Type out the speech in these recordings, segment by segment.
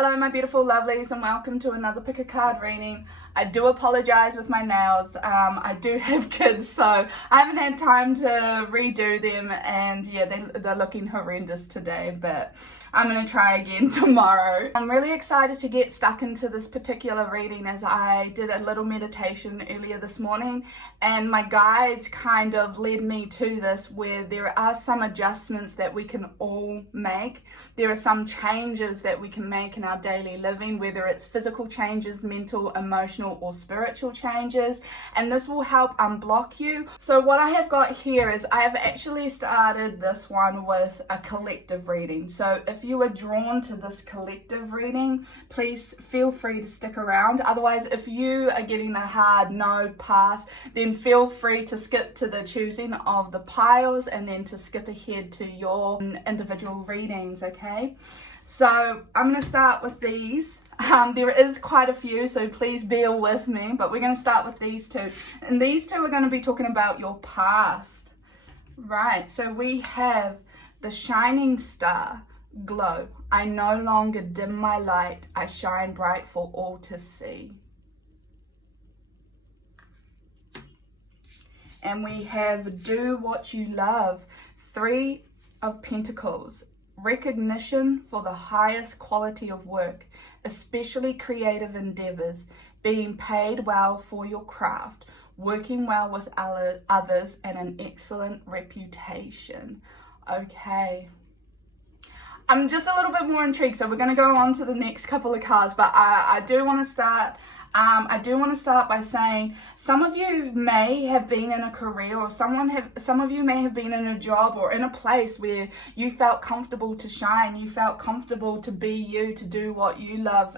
Hello my beautiful lovelies and welcome to another pick a card reading. I do apologize with my nails. I do have kids, so I haven't had time to redo them, and yeah, they're looking horrendous today, but I'm going to try again tomorrow. I'm really excited to get stuck into this particular reading, as I did a little meditation earlier this morning and my guides kind of led me to this, where there are some adjustments that we can all make. There are some changes that we can make in our daily living, whether it's physical changes, mental, emotional or spiritual changes, and this will help unblock you. So what I have got here is I have actually started this one with a collective reading. So if you are drawn to this collective reading, please feel free to stick around. Otherwise, if you are getting a hard no, pass, then feel free to skip to the choosing of the piles and then to skip ahead to your individual readings, okay? So I'm going to start with these. There is quite a few, so please bear with me, but we're going to start with these two. And these two are going to be talking about your past. Right, so we have the shining star, glow. I no longer dim my light. I shine bright for all to see. And we have do what you love, 3 of Pentacles. Recognition for the highest quality of work, especially creative endeavors, being paid well for your craft, working well with others, and an excellent reputation. Okay. I'm just a little bit more intrigued, so we're going to go on to the next couple of cards, but I do want to start by saying some of you may have been in a career, or some of you may have been in a job or in a place where you felt comfortable to shine, you felt comfortable to be you, to do what you love.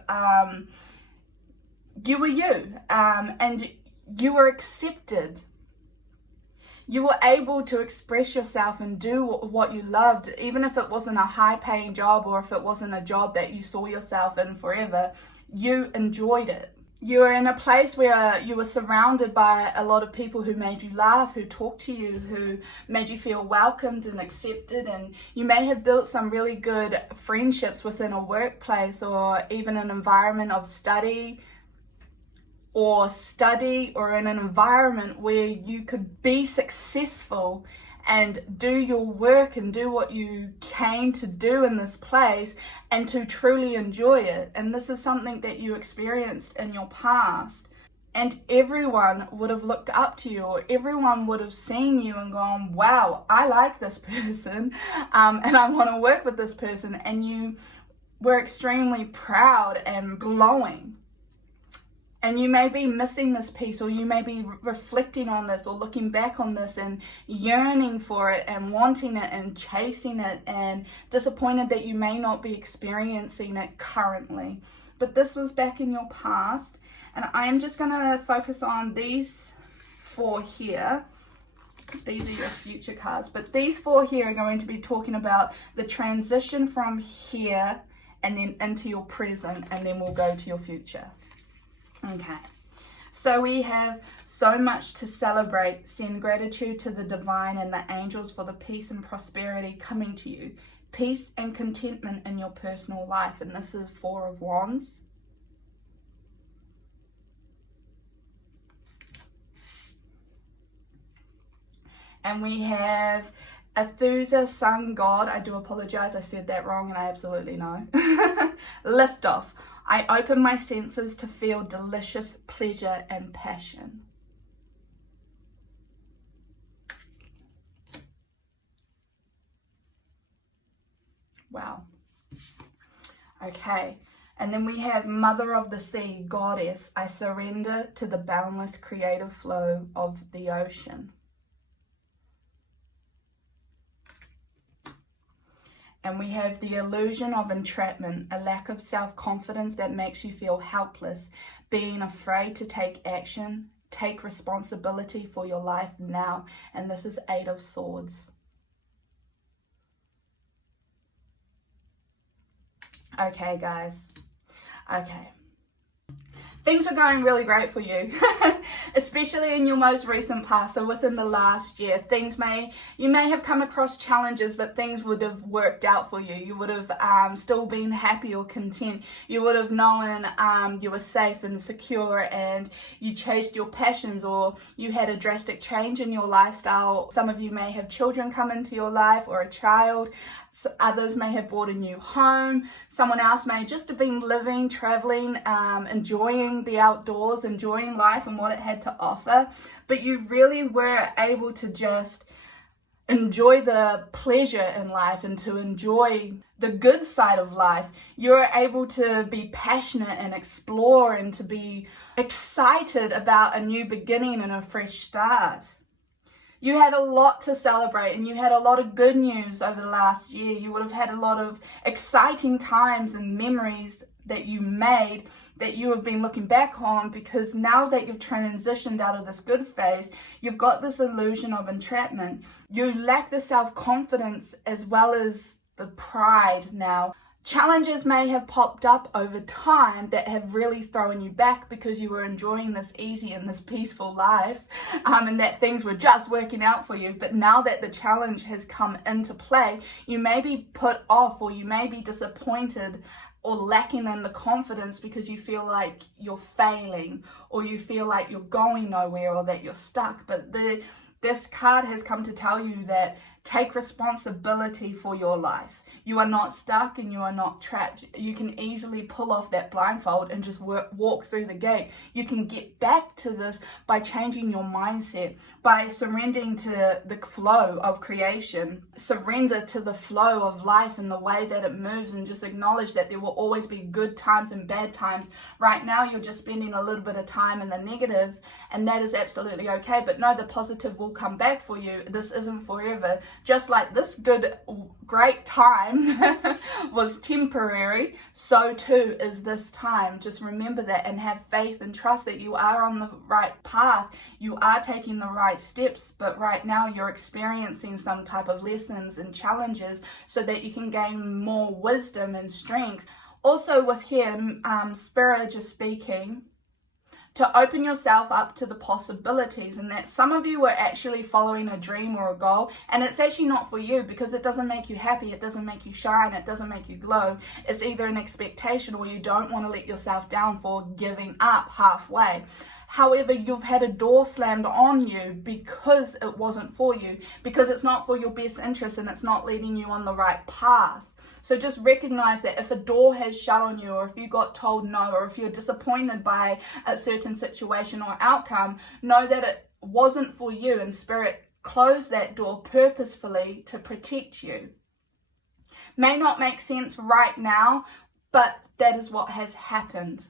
You were you, and you were accepted. You were able to express yourself and do what you loved, even if it wasn't a high-paying job or if it wasn't a job that you saw yourself in forever. You enjoyed it. You were in a place where you were surrounded by a lot of people who made you laugh, who talked to you, who made you feel welcomed and accepted, and you may have built some really good friendships within a workplace or even an environment of study or in an environment where you could be successful and do your work and do what you came to do in this place and to truly enjoy it. And this is something that you experienced in your past. And everyone would have looked up to you, or everyone would have seen you and gone, wow, I like this person, and I want to work with this person. And you were extremely proud and glowing. And you may be missing this piece, or you may be reflecting on this or looking back on this and yearning for it and wanting it and chasing it and disappointed that you may not be experiencing it currently. But this was back in your past, and I'm just going to focus on these 4 here. These are your future cards, but these 4 here are going to be talking about the transition from here and then into your present, and then we'll go to your future. Okay, so we have so much to celebrate. Send gratitude to the divine and the angels for the peace and prosperity coming to you. Peace and contentment in your personal life. And this is 4 of Wands. And we have Athusa, sun god. I do apologize, I said that wrong and I absolutely know. Lift off. I open my senses to feel delicious pleasure and passion. Wow. Okay. And then we have Mother of the Sea, Goddess. I surrender to the boundless creative flow of the ocean. And we have the illusion of entrapment, a lack of self-confidence that makes you feel helpless, being afraid to take action, take responsibility for your life now. And this is 8 of Swords. Okay, guys. Okay. Things are going really great for you. especially in your most recent past. So within the last year, you may have come across challenges, but things would have worked out for you. You would have still been happy or content. You would have known you were safe and secure, and you chased your passions, or you had a drastic change in your lifestyle. Some of you may have children come into your life, or a child. Others may have bought a new home. Someone else may just have been living, traveling, enjoying the outdoors, enjoying life and what it had to offer. But you really were able to just enjoy the pleasure in life and to enjoy the good side of life. You're able to be passionate and explore and to be excited about a new beginning and a fresh start. You had a lot to celebrate, and you had a lot of good news over the last year. You would have had a lot of exciting times and memories that you made that you have been looking back on, because now that you've transitioned out of this good phase, you've got this illusion of entrapment. You lack the self-confidence as well as the pride now. Challenges may have popped up over time that have really thrown you back because you were enjoying this easy and this peaceful life, and that things were just working out for you. But now that the challenge has come into play, you may be put off, or you may be disappointed or lacking in the confidence because you feel like you're failing, or you feel like you're going nowhere, or that you're stuck. But this card has come to tell you that take responsibility for your life. You are not stuck and you are not trapped. You can easily pull off that blindfold and just walk through the gate. You can get back to this by changing your mindset, by surrendering to the flow of creation. Surrender to the flow of life and the way that it moves, and just acknowledge that there will always be good times and bad times. Right now, you're just spending a little bit of time in the negative, and that is absolutely okay. But no, the positive will come back for you. This isn't forever. Just like this great time was temporary, so too is this time. Just remember that and have faith and trust that you are on the right path. You are taking the right steps, but right now you're experiencing some type of lessons and challenges so that you can gain more wisdom and strength. Also with him, Spirit just speaking to open yourself up to the possibilities, and that some of you were actually following a dream or a goal, and it's actually not for you because it doesn't make you happy, it doesn't make you shine, it doesn't make you glow. It's either an expectation, or you don't want to let yourself down for giving up halfway. However, you've had a door slammed on you because it wasn't for you, because it's not for your best interest and it's not leading you on the right path. So just recognize that if a door has shut on you, or if you got told no, or if you're disappointed by a certain situation or outcome, know that it wasn't for you, and Spirit closed that door purposefully to protect you. May not make sense right now, but that is what has happened.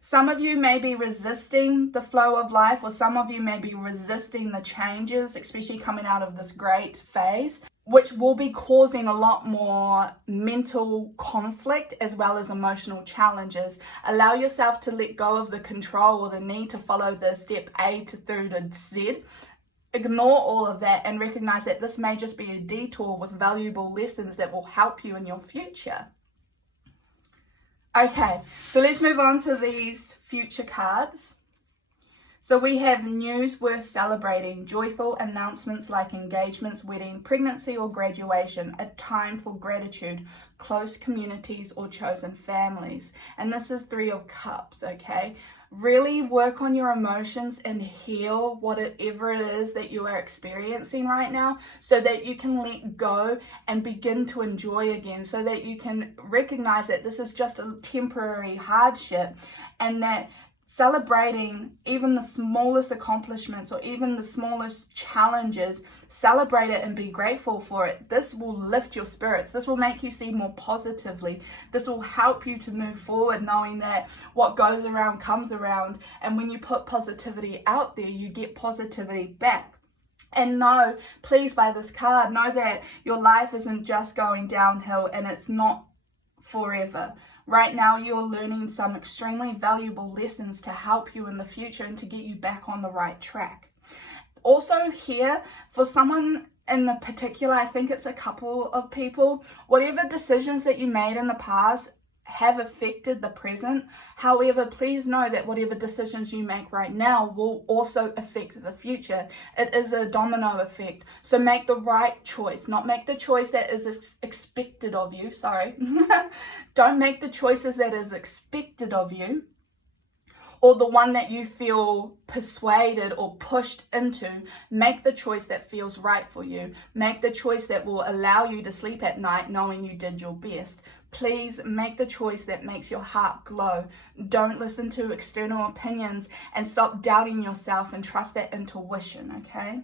Some of you may be resisting the flow of life, or some of you may be resisting the changes, especially coming out of this great phase, which will be causing a lot more mental conflict as well as emotional challenges. Allow yourself to let go of the control or the need to follow the step A through to Z. Ignore all of that and recognize that this may just be a detour with valuable lessons that will help you in your future. Okay, so let's move on to these future cards. So we have news worth celebrating, joyful announcements like engagements, wedding, pregnancy or graduation, a time for gratitude, close communities or chosen families. And this is 3 of Cups, okay? Really work on your emotions and heal whatever it is that you are experiencing right now, so that you can let go and begin to enjoy again, so that you can recognize that this is just a temporary hardship, and that celebrating even the smallest accomplishments or even the smallest challenges, celebrate it and be grateful for it. This will lift your spirits. This will make you see more positively. This will help you to move forward, knowing that what goes around comes around. And when you put positivity out there, you get positivity back. And know, please, by this card, know that your life isn't just going downhill, and it's not forever. Right now, you're learning some extremely valuable lessons to help you in the future and to get you back on the right track. Also here, for someone in the particular, I think it's a couple of people, whatever decisions that you made in the past have affected the present. However, please know that whatever decisions you make right now will also affect the future. It is a domino effect. So make the right choice, not make the choice that is expected of you. Sorry. Don't make the choices that is expected of you, or the one that you feel persuaded or pushed into. Make the choice that feels right for you. Make the choice that will allow you to sleep at night knowing you did your best. Please make the choice that makes your heart glow. Don't listen to external opinions, and stop doubting yourself and trust that intuition, okay?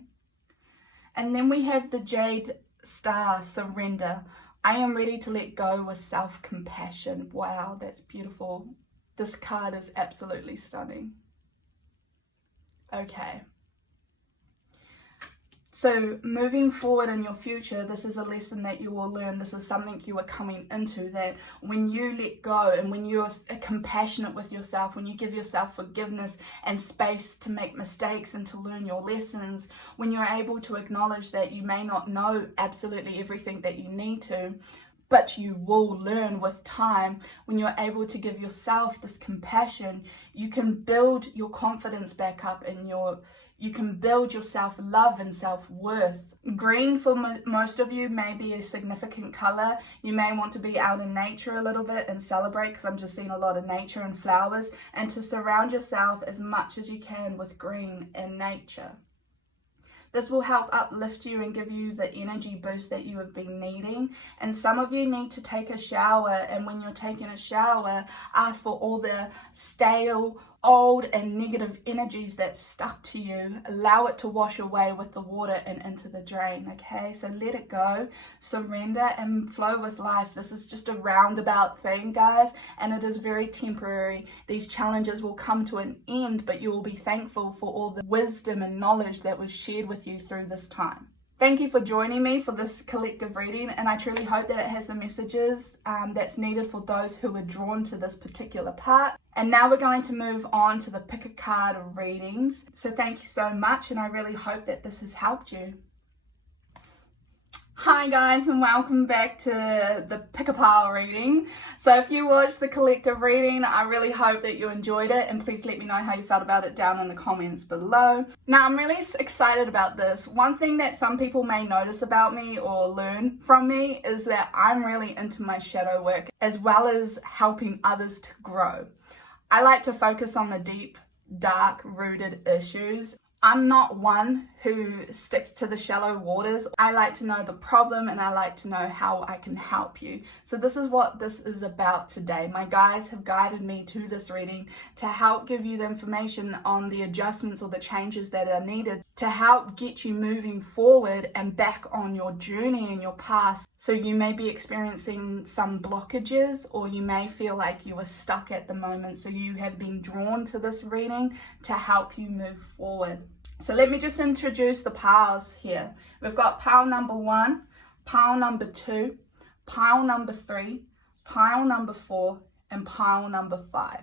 And then we have the Jade Star, Surrender. I am ready to let go with self-compassion. Wow, that's beautiful. This card is absolutely stunning. Okay. So moving forward in your future, this is a lesson that you will learn. This is something you are coming into, that when you let go and when you're compassionate with yourself, when you give yourself forgiveness and space to make mistakes and to learn your lessons, when you're able to acknowledge that you may not know absolutely everything that you need to, but you will learn with time, when you're able to give yourself this compassion, you can build your confidence back up, and you can build your self-love and self-worth. Green for most of you may be a significant color. You may want to be out in nature a little bit and celebrate, because I'm just seeing a lot of nature and flowers, and to surround yourself as much as you can with green and nature. This will help uplift you and give you the energy boost that you have been needing. And some of you need to take a shower, and when you're taking a shower, ask for all the stale, old and negative energies that's stuck to you. Allow it to wash away with the water and into the drain, okay? So let it go, surrender, and flow with life. This is just a roundabout thing, guys, and it is very temporary. These challenges will come to an end, but you will be thankful for all the wisdom and knowledge that was shared with you through this time. Thank you for joining me for this collective reading, and I truly hope that it has the messages that's needed for those who are drawn to this particular part. And now we're going to move on to the pick a card readings. So thank you so much, and I really hope that this has helped you. Hi guys, and welcome back to the pick a pile reading. So if you watched the collective reading, I really hope that you enjoyed it, and please let me know how you felt about it down in the comments below. Now I'm really excited about this. One thing that some people may notice about me or learn from me is that I'm really into my shadow work, as well as helping others to grow. I like to focus on the deep, dark rooted issues. I'm not one who sticks to the shallow waters. I like to know the problem, and I like to know how I can help you. So this is what this is about today. My guides have guided me to this reading to help give you the information on the adjustments or the changes that are needed to help get you moving forward and back on your journey and your path. So you may be experiencing some blockages, or you may feel like you are stuck at the moment. So you have been drawn to this reading to help you move forward. So let me just introduce the piles here. We've got pile number 1, pile number 2, pile number 3, pile number 4, and pile number 5.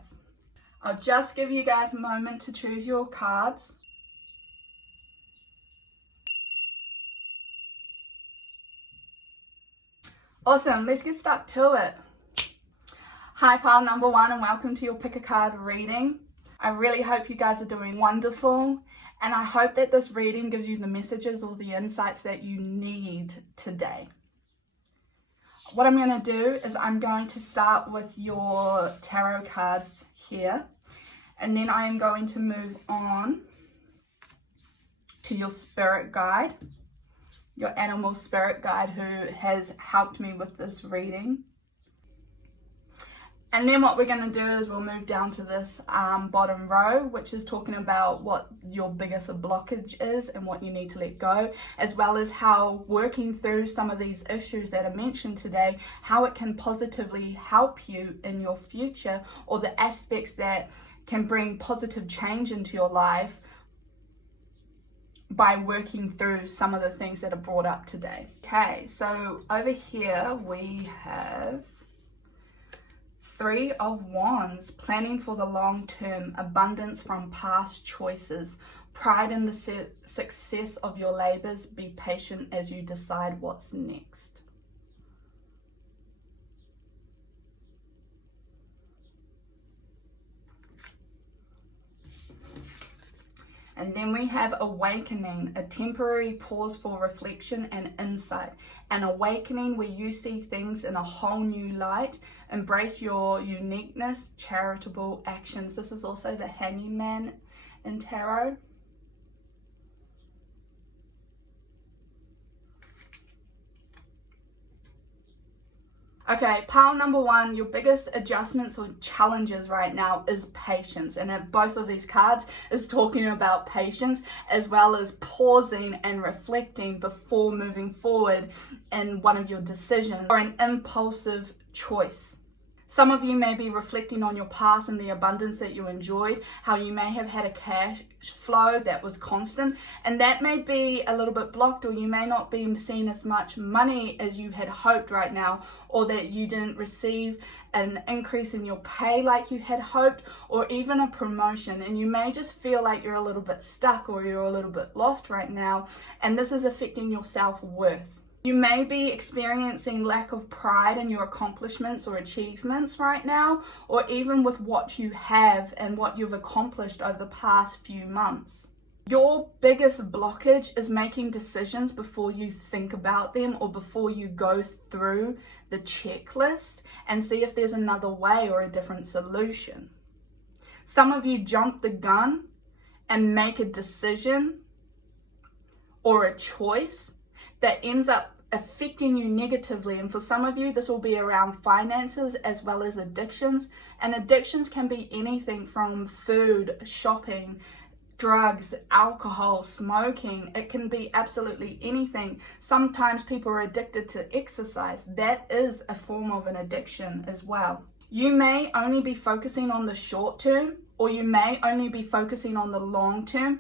I'll just give you guys a moment to choose your cards. Awesome, let's get stuck to it. Hi pile number 1, and welcome to your pick a card reading. I really hope you guys are doing wonderful, and I hope that this reading gives you the messages or the insights that you need today. What I'm going to do is I'm going to start with your tarot cards here, and then I am going to move on to your spirit guide, your animal spirit guide who has helped me with this reading. And then what we're going to do is we'll move down to this bottom row, which is talking about what your biggest blockage is and what you need to let go, as well as how working through some of these issues that are mentioned today, how it can positively help you in your future, or the aspects that can bring positive change into your life by working through some of the things that are brought up today. Okay, so over here we have 3 of Wands, planning for the long term, abundance from past choices, pride in the success of your labors, be patient as you decide what's next. And then we have awakening, a temporary pause for reflection and insight. An awakening where you see things in a whole new light. Embrace your uniqueness, charitable actions. This is also the Hanging Man in tarot. Okay, pile number one, your biggest adjustments or challenges right now is patience. And both of these cards is talking about patience as well as pausing and reflecting before moving forward in one of your decisions or an impulsive choice. Some of you may be reflecting on your past and the abundance that you enjoyed, how you may have had a cash flow that was constant, and that may be a little bit blocked, or you may not be seeing as much money as you had hoped right now, or that you didn't receive an increase in your pay like you had hoped, or even a promotion, and you may just feel like you're a little bit stuck or you're a little bit lost right now, and this is affecting your self-worth. You may be experiencing lack of pride in your accomplishments or achievements right now, or even with what you have and what you've accomplished over the past few months. Your biggest blockage is making decisions before you think about them or before you go through the checklist and see if there's another way or a different solution. Some of you jump the gun and make a decision or a choice that ends up affecting you negatively. And for some of you, this will be around finances as well as addictions. And addictions can be anything from food, shopping, drugs, alcohol, smoking. It can be absolutely anything. Sometimes people are addicted to exercise. That is a form of an addiction as well. You may only be focusing on the short term, or you may only be focusing on the long term.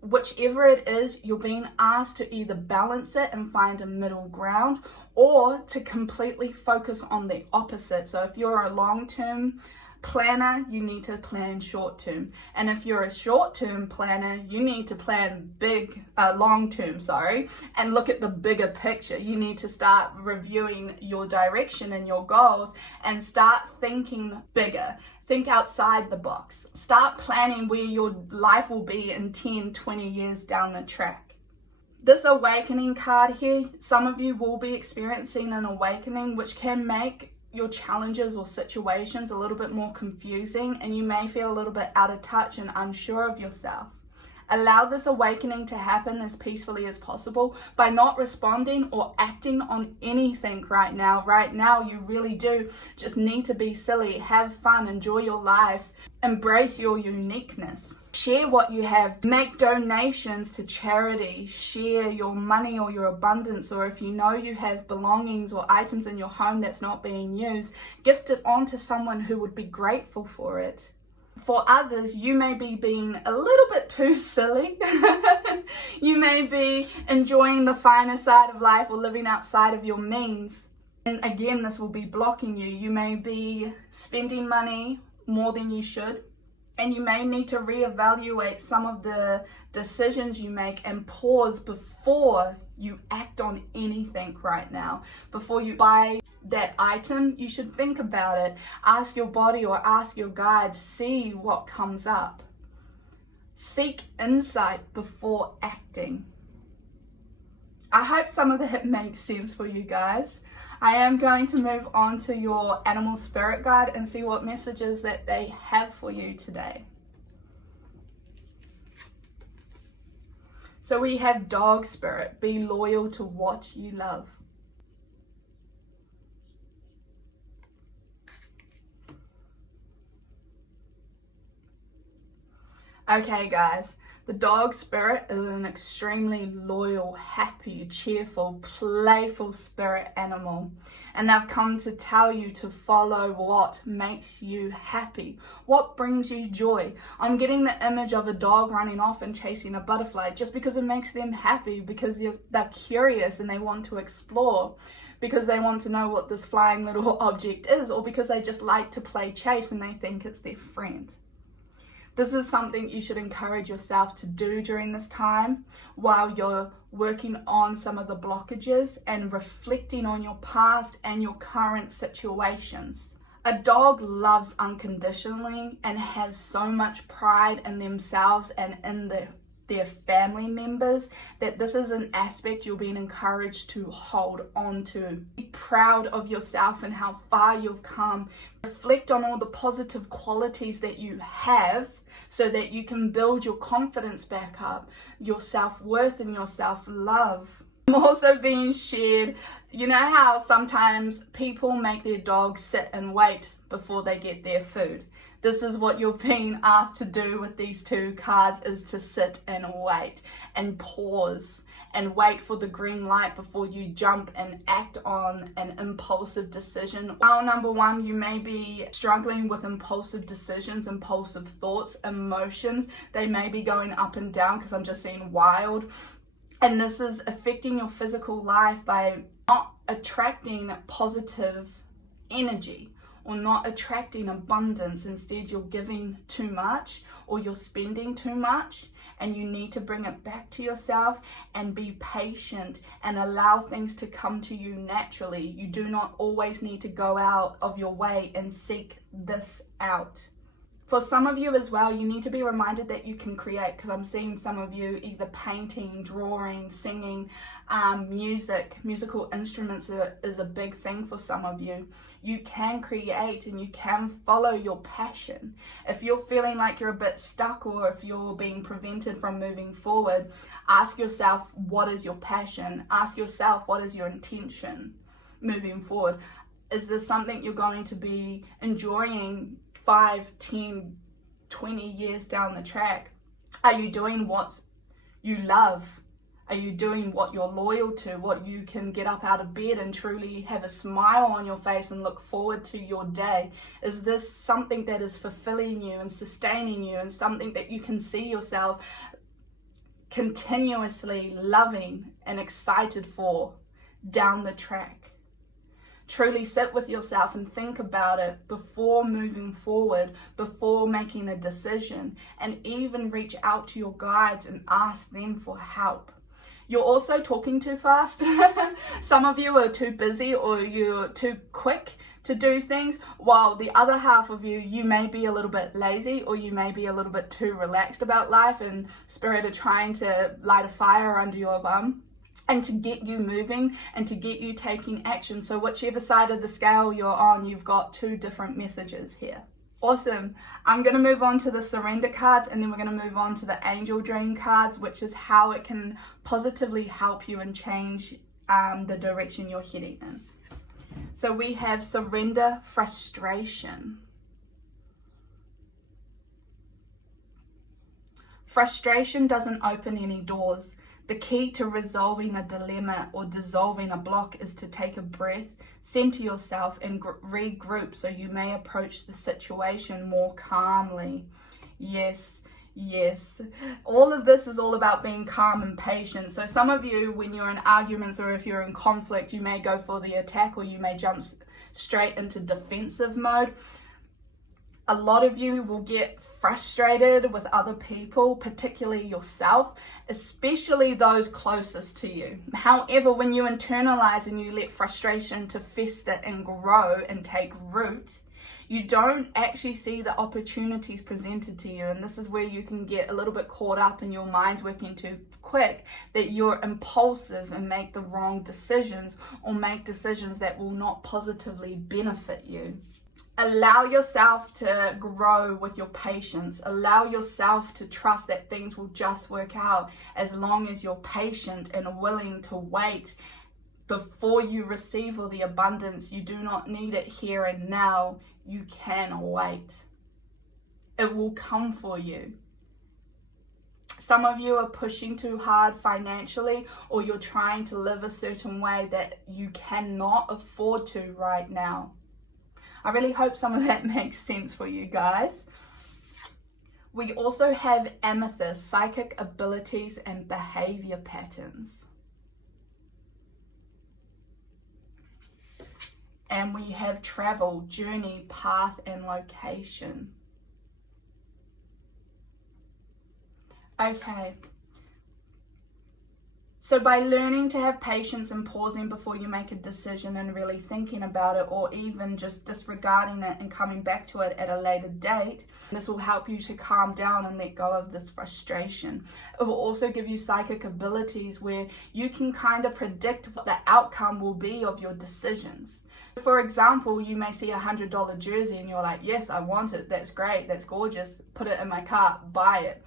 Whichever it is, you're being asked to either balance it and find a middle ground, or to completely focus on the opposite. So if you're a long-term planner, you need to plan short-term. And if you're a short-term planner, you need to plan long-term, and look at the bigger picture. You need to start reviewing your direction and your goals and start thinking bigger. Think outside the box. Start planning where your life will be in 10, 20 years down the track. This awakening card here, some of you will be experiencing an awakening which can make your challenges or situations a little bit more confusing, and you may feel a little bit out of touch and unsure of yourself. Allow this awakening to happen as peacefully as possible by not responding or acting on anything right now. Right now, you really do just need to be silly, have fun, enjoy your life, embrace your uniqueness. Share what you have, make donations to charity, share your money or your abundance, or if you know you have belongings or items in your home that's not being used, gift it on to someone who would be grateful for it. For others, you may be being a little bit too silly. You may be enjoying the finer side of life or living outside of your means. And again, this will be blocking you. You may be spending money more than you should. And you may need to reevaluate some of the decisions you make and pause before you act on anything right now. Before you buy that item, you should think about it. Ask your body or ask your guide, see what comes up. Seek insight before acting. I hope some of that makes sense for you guys. I am going to move on to your animal spirit guide and see what messages that they have for you today. So we have dog spirit, be loyal to what you love. Okay guys, the dog spirit is an extremely loyal, happy, cheerful, playful spirit animal. And they've come to tell you to follow what makes you happy, what brings you joy. I'm getting the image of a dog running off and chasing a butterfly just because it makes them happy, because they're curious and they want to explore, because they want to know what this flying little object is, or because they just like to play chase and they think it's their friend. This is something you should encourage yourself to do during this time while you're working on some of the blockages and reflecting on your past and your current situations. A dog loves unconditionally and has so much pride in themselves and in the their family members, that this is an aspect you're being encouraged to hold on to. Be proud of yourself and how far you've come. Reflect on all the positive qualities that you have so that you can build your confidence back up, your self-worth and your self-love. I'm also being shared, you know how sometimes people make their dogs sit and wait before they get their food? This is what you're being asked to do with these two cards, is to sit and wait and pause and wait for the green light before you jump and act on an impulsive decision. Well, number one, you may be struggling with impulsive decisions, impulsive thoughts, emotions. They may be going up and down because I'm just seeing wild. And this is affecting your physical life by not attracting positive energy or not attracting abundance. Instead, you're giving too much or you're spending too much, and you need to bring it back to yourself and be patient and allow things to come to you naturally. You do not always need to go out of your way and seek this out. For some of you as well, you need to be reminded that you can create, because I'm seeing some of you either painting, drawing, singing, musical instruments is a big thing for some of you. You can create and you can follow your passion. If you're feeling like you're a bit stuck, or if you're being prevented from moving forward, ask yourself, what is your passion? Ask yourself, what is your intention moving forward? Is this something you're going to be enjoying 5, 10, 20 years down the track? Are you doing what you love? Are you doing what you're loyal to, what you can get up out of bed and truly have a smile on your face and look forward to your day? Is this something that is fulfilling you and sustaining you, and something that you can see yourself continuously loving and excited for down the track? Truly sit with yourself and think about it before moving forward, before making a decision, and even reach out to your guides and ask them for help. You're also talking too fast. Some of you are too busy, or you're too quick to do things, while the other half of you may be a little bit lazy, or you may be a little bit too relaxed about life, and Spirit are trying to light a fire under your bum and to get you moving and to get you taking action. So whichever side of the scale you're on, you've got two different messages here. Awesome. I'm going to move on to the surrender cards, and then we're going to move on to the angel dream cards, which is how it can positively help you and change the direction you're heading in. So we have surrender, frustration. Frustration doesn't open any doors. The key to resolving a dilemma or dissolving a block is to take a breath, center yourself, and regroup so you may approach the situation more calmly. Yes. All of this is all about being calm and patient. So some of you, when you're in arguments or if you're in conflict, you may go for the attack, or you may jump straight into defensive mode. A lot of you will get frustrated with other people, particularly yourself, especially those closest to you. However, when you internalize and you let frustration to fester and grow and take root, you don't actually see the opportunities presented to you. And this is where you can get a little bit caught up in your mind's working too quick, that you're impulsive and make the wrong decisions, or make decisions that will not positively benefit you. Allow yourself to grow with your patience. Allow yourself to trust that things will just work out as long as you're patient and willing to wait before you receive all the abundance. You do not need it here and now. You can wait. It will come for you. Some of you are pushing too hard financially, or you're trying to live a certain way that you cannot afford to right now. I really hope some of that makes sense for you guys. We also have amethyst, psychic abilities and behavior patterns. And we have travel, journey, path, and location. Okay. So by learning to have patience and pausing before you make a decision and really thinking about it, or even just disregarding it and coming back to it at a later date, this will help you to calm down and let go of this frustration. It will also give you psychic abilities where you can kind of predict what the outcome will be of your decisions. For example, you may see $100 jersey and you're like, yes, I want it, that's great, that's gorgeous, put it in my cart, buy it.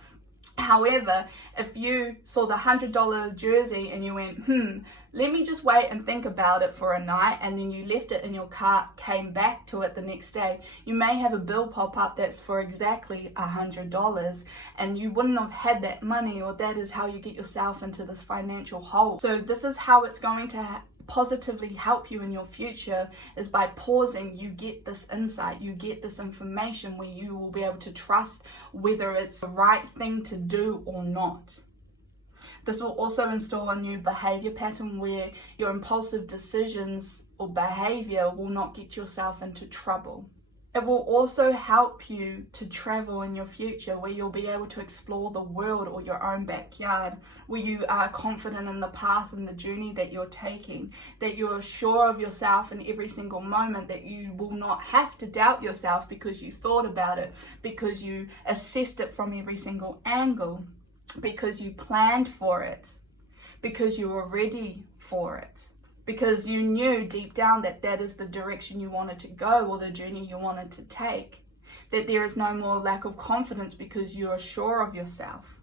However, if you saw the $100 jersey and you went, let me just wait and think about it for a night, and then you left it in your cart, came back to it the next day, you may have a bill pop up that's for exactly $100, and you wouldn't have had that money, or that is how you get yourself into this financial hole. So this is how it's going to positively help you in your future, is by pausing. You get this insight, you get this information where you will be able to trust whether it's the right thing to do or not. This will also install a new behavior pattern where your impulsive decisions or behavior will not get yourself into trouble. It will also help you to travel in your future, where you'll be able to explore the world or your own backyard, where you are confident in the path and the journey that you're taking, that you're sure of yourself in every single moment, that you will not have to doubt yourself because you thought about it, because you assessed it from every single angle, because you planned for it, because you were ready for it. Because you knew deep down that that is the direction you wanted to go, or the journey you wanted to take. That there is no more lack of confidence because you are sure of yourself.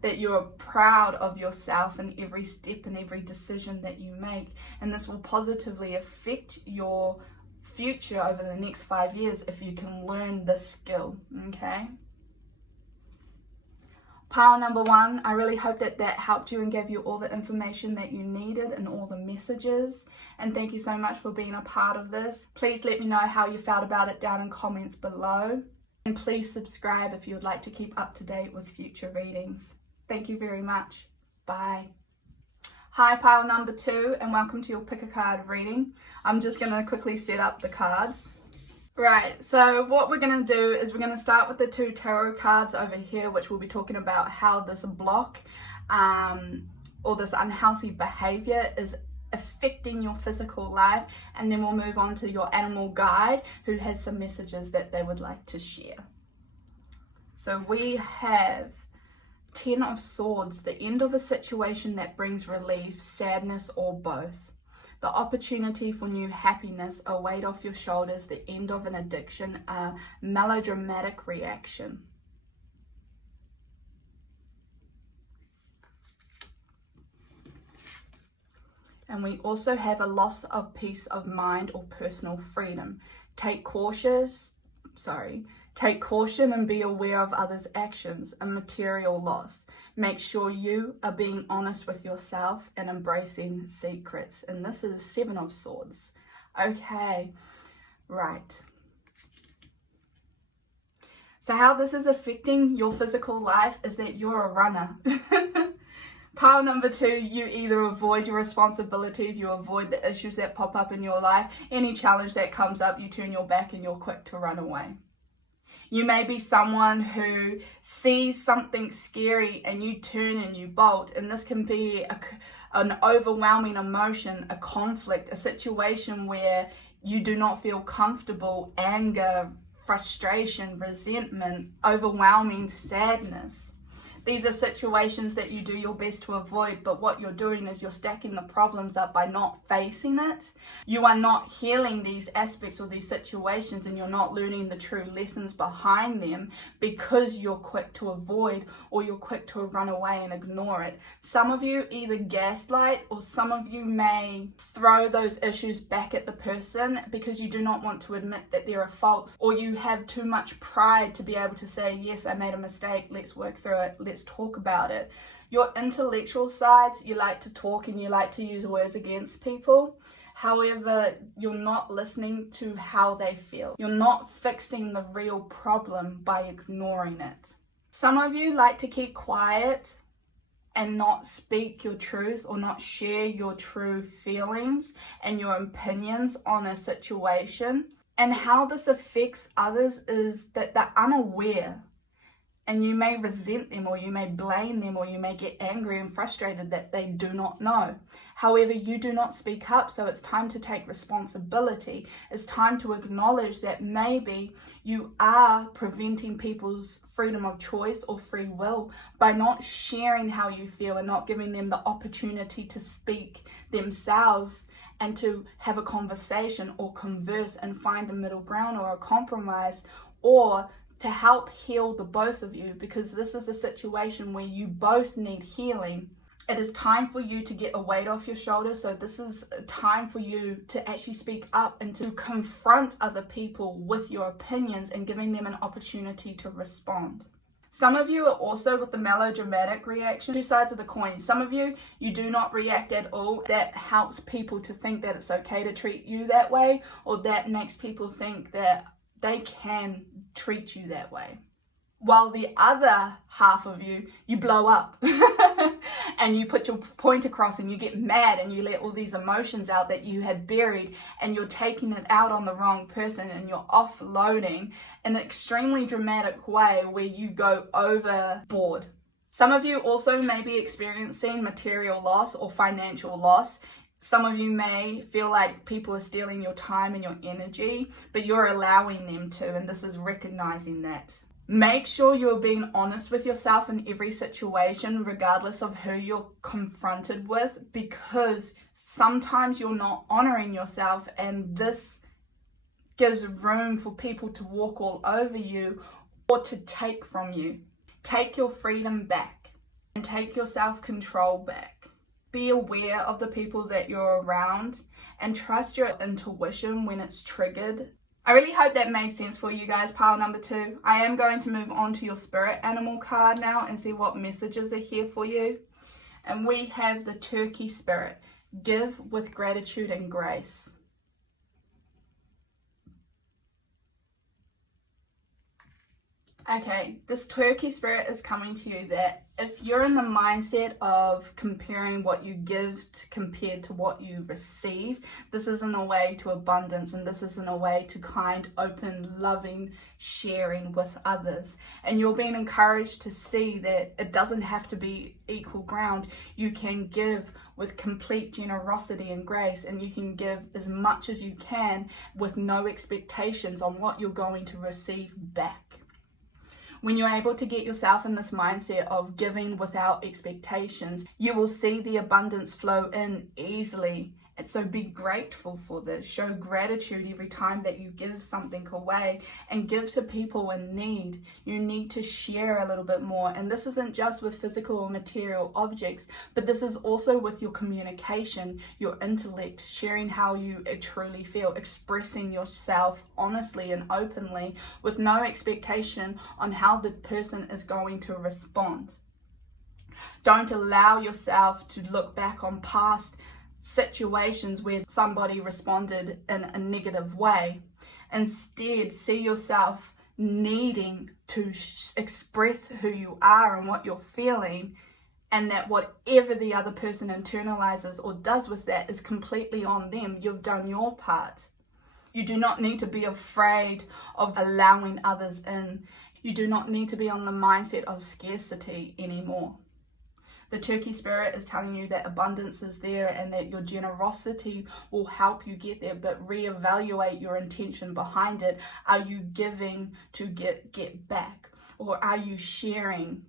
That you're proud of yourself in every step and every decision that you make. And this will positively affect your future over the next 5 years if you can learn this skill, okay? Pile number 1, I really hope that helped you and gave you all the information that you needed and all the messages. And thank you so much for being a part of this. Please let me know how you felt about it down in comments below. And please subscribe if you would like to keep up to date with future readings. Thank you very much. Bye. Hi, pile number 2, and welcome to your pick a card reading. I'm just going to quickly set up the cards. Right, so what we're going to do is we're going to start with the 2 tarot cards over here, which will be talking about how this block or this unhealthy behavior is affecting your physical life, and then we'll move on to your animal guide, who has some messages that they would like to share. So we have 10 of Swords, the end of a situation that brings relief, sadness, or both. The opportunity for new happiness, a weight off your shoulders, the end of an addiction, a melodramatic reaction. And we also have a loss of peace of mind or personal freedom. Take caution and be aware of others' actions, a material loss. Make sure you are being honest with yourself and embracing secrets. And this is 7 of Swords. Okay, right. So how this is affecting your physical life is that you're a runner. Pile number 2, you either avoid your responsibilities, you avoid the issues that pop up in your life, any challenge that comes up, you turn your back and you're quick to run away. You may be someone who sees something scary and you turn and you bolt, and this can be an overwhelming emotion, a conflict, a situation where you do not feel comfortable, anger, frustration, resentment, overwhelming sadness. These are situations that you do your best to avoid, but what you're doing is you're stacking the problems up by not facing it. You are not healing these aspects or these situations, and you're not learning the true lessons behind them because you're quick to avoid, or you're quick to run away and ignore it. Some of you either gaslight, or some of you may throw those issues back at the person because you do not want to admit that there are faults, or you have too much pride to be able to say, yes, I made a mistake, let's work through it, let's talk about it. Your intellectual sides, you like to talk and you like to use words against people. However, you're not listening to how they feel. You're not fixing the real problem by ignoring it. Some of you like to keep quiet and not speak your truth, or not share your true feelings and your opinions on a situation. And how this affects others is that they're unaware And you may resent them, or you may blame them, or you may get angry and frustrated that they do not know. However, you do not speak up, so it's time to take responsibility. It's time to acknowledge that maybe you are preventing people's freedom of choice or free will by not sharing how you feel and not giving them the opportunity to speak themselves and to have a conversation or converse and find a middle ground or a compromise, or to help heal the both of you, because this is a situation where you both need healing. It is time for you to get a weight off your shoulders. So this is a time for you to actually speak up and to confront other people with your opinions and giving them an opportunity to respond. Some of you are also with the melodramatic reaction, two sides of the coin. Some of you do not react at all. That helps people to think that it's okay to treat you that way, or that makes people think that they can treat you that way. While the other half of you blow up and you put your point across and you get mad and you let all these emotions out that you had buried, and you're taking it out on the wrong person and you're offloading in an extremely dramatic way where you go overboard. Some of you also may be experiencing material loss or financial loss. Some of you may feel like people are stealing your time and your energy, but you're allowing them to, and this is recognizing that. Make sure you're being honest with yourself in every situation, regardless of who you're confronted with, because sometimes you're not honoring yourself, and this gives room for people to walk all over you or to take from you. Take your freedom back and take your self-control back. Be aware of the people that you're around and trust your intuition when it's triggered. I really hope that made sense for you guys, pile number 2. I am going to move on to your spirit animal card now and see what messages are here for you. And we have the turkey spirit. Give with gratitude and grace. Okay, this turkey spirit is coming to you that if you're in the mindset of comparing what you give compared to what you receive, this isn't a way to abundance, and this isn't a way to kind, open, loving, sharing with others. And you're being encouraged to see that it doesn't have to be equal ground. You can give with complete generosity and grace, and you can give as much as you can with no expectations on what you're going to receive back. When you're able to get yourself in this mindset of giving without expectations, you will see the abundance flow in easily. And so be grateful for this. Show gratitude every time that you give something away, and give to people in need. You need to share a little bit more. And this isn't just with physical or material objects, but this is also with your communication, your intellect, sharing how you truly feel, expressing yourself honestly and openly with no expectation on how the person is going to respond. Don't allow yourself to look back on past situations where somebody responded in a negative way. Instead, see yourself needing to express who you are and what you're feeling, and that whatever the other person internalizes or does with that is completely on them. You've done your part. You do not need to be afraid of allowing others in. You do not need to be on the mindset of scarcity anymore. The turkey spirit is telling you that abundance is there and that your generosity will help you get there, but reevaluate your intention behind it. Are you giving to get back, or are you sharing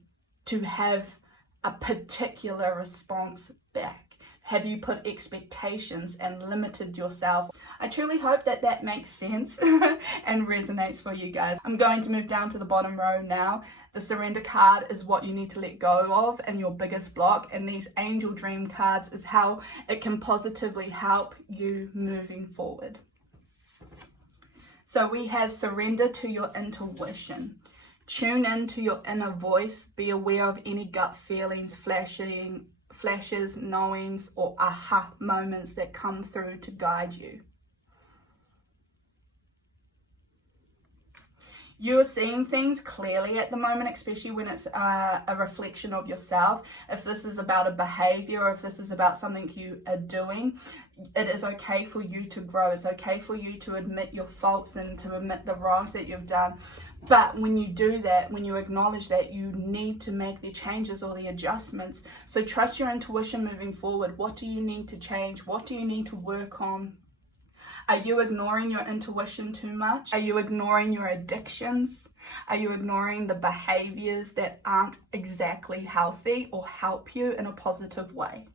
to have a particular response back? Have you put expectations and limited yourself? I truly hope that that makes sense and resonates for you guys. I'm going to move down to the bottom row now. The surrender card is what you need to let go of and your biggest block. And these angel dream cards is how it can positively help you moving forward. So we have surrender to your intuition. Tune into your inner voice. Be aware of any gut feelings, flashes, knowings, or aha moments that come through to guide you. You are seeing things clearly at the moment, especially when it's a reflection of yourself. If this is about a behavior, or if this is about something you are doing, it is okay for you to grow. It's okay for you to admit your faults and to admit the wrongs that you've done. But when you do that, when you acknowledge that, you need to make the changes or the adjustments. So trust your intuition moving forward. What do you need to change? What do you need to work on? Are you ignoring your intuition too much? Are you ignoring your addictions? Are you ignoring the behaviors that aren't exactly healthy or help you in a positive way?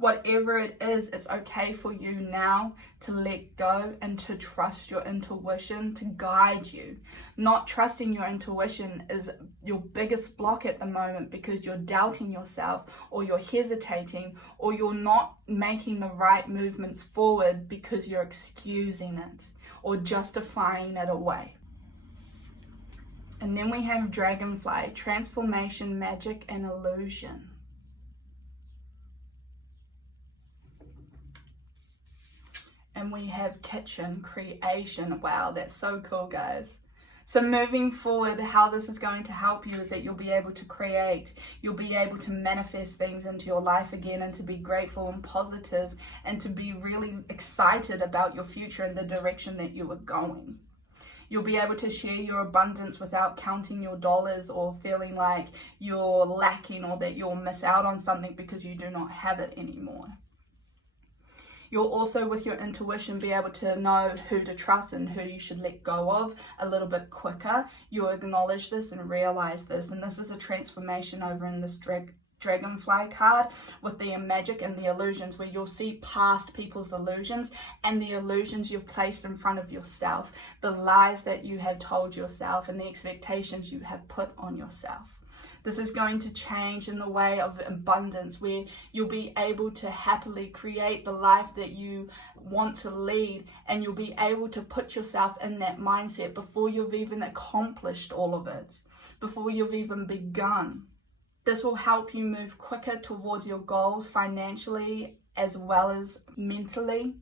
Whatever it is, it's okay for you now to let go and to trust your intuition to guide you. Not trusting your intuition is your biggest block at the moment because you're doubting yourself, or you're hesitating, or you're not making the right movements forward because you're excusing it or justifying it away. And then we have Dragonfly, transformation, magic, and illusion. And we have kitchen, creation. Wow, that's so cool, guys. So moving forward, how this is going to help you is that you'll be able to create, you'll be able to manifest things into your life again, and to be grateful and positive, and to be really excited about your future and the direction that you are going. You'll be able to share your abundance without counting your dollars or feeling like you're lacking or that you'll miss out on something because you do not have it anymore. You'll also, with your intuition, be able to know who to trust and who you should let go of a little bit quicker. You'll acknowledge this and realize this. And this is a transformation over in this Dragonfly card with the magic and the illusions, where you'll see past people's illusions and the illusions you've placed in front of yourself, the lies that you have told yourself and the expectations you have put on yourself. This is going to change in the way of abundance, where you'll be able to happily create the life that you want to lead, and you'll be able to put yourself in that mindset before you've even accomplished all of it, before you've even begun. This will help you move quicker towards your goals financially as well as mentally.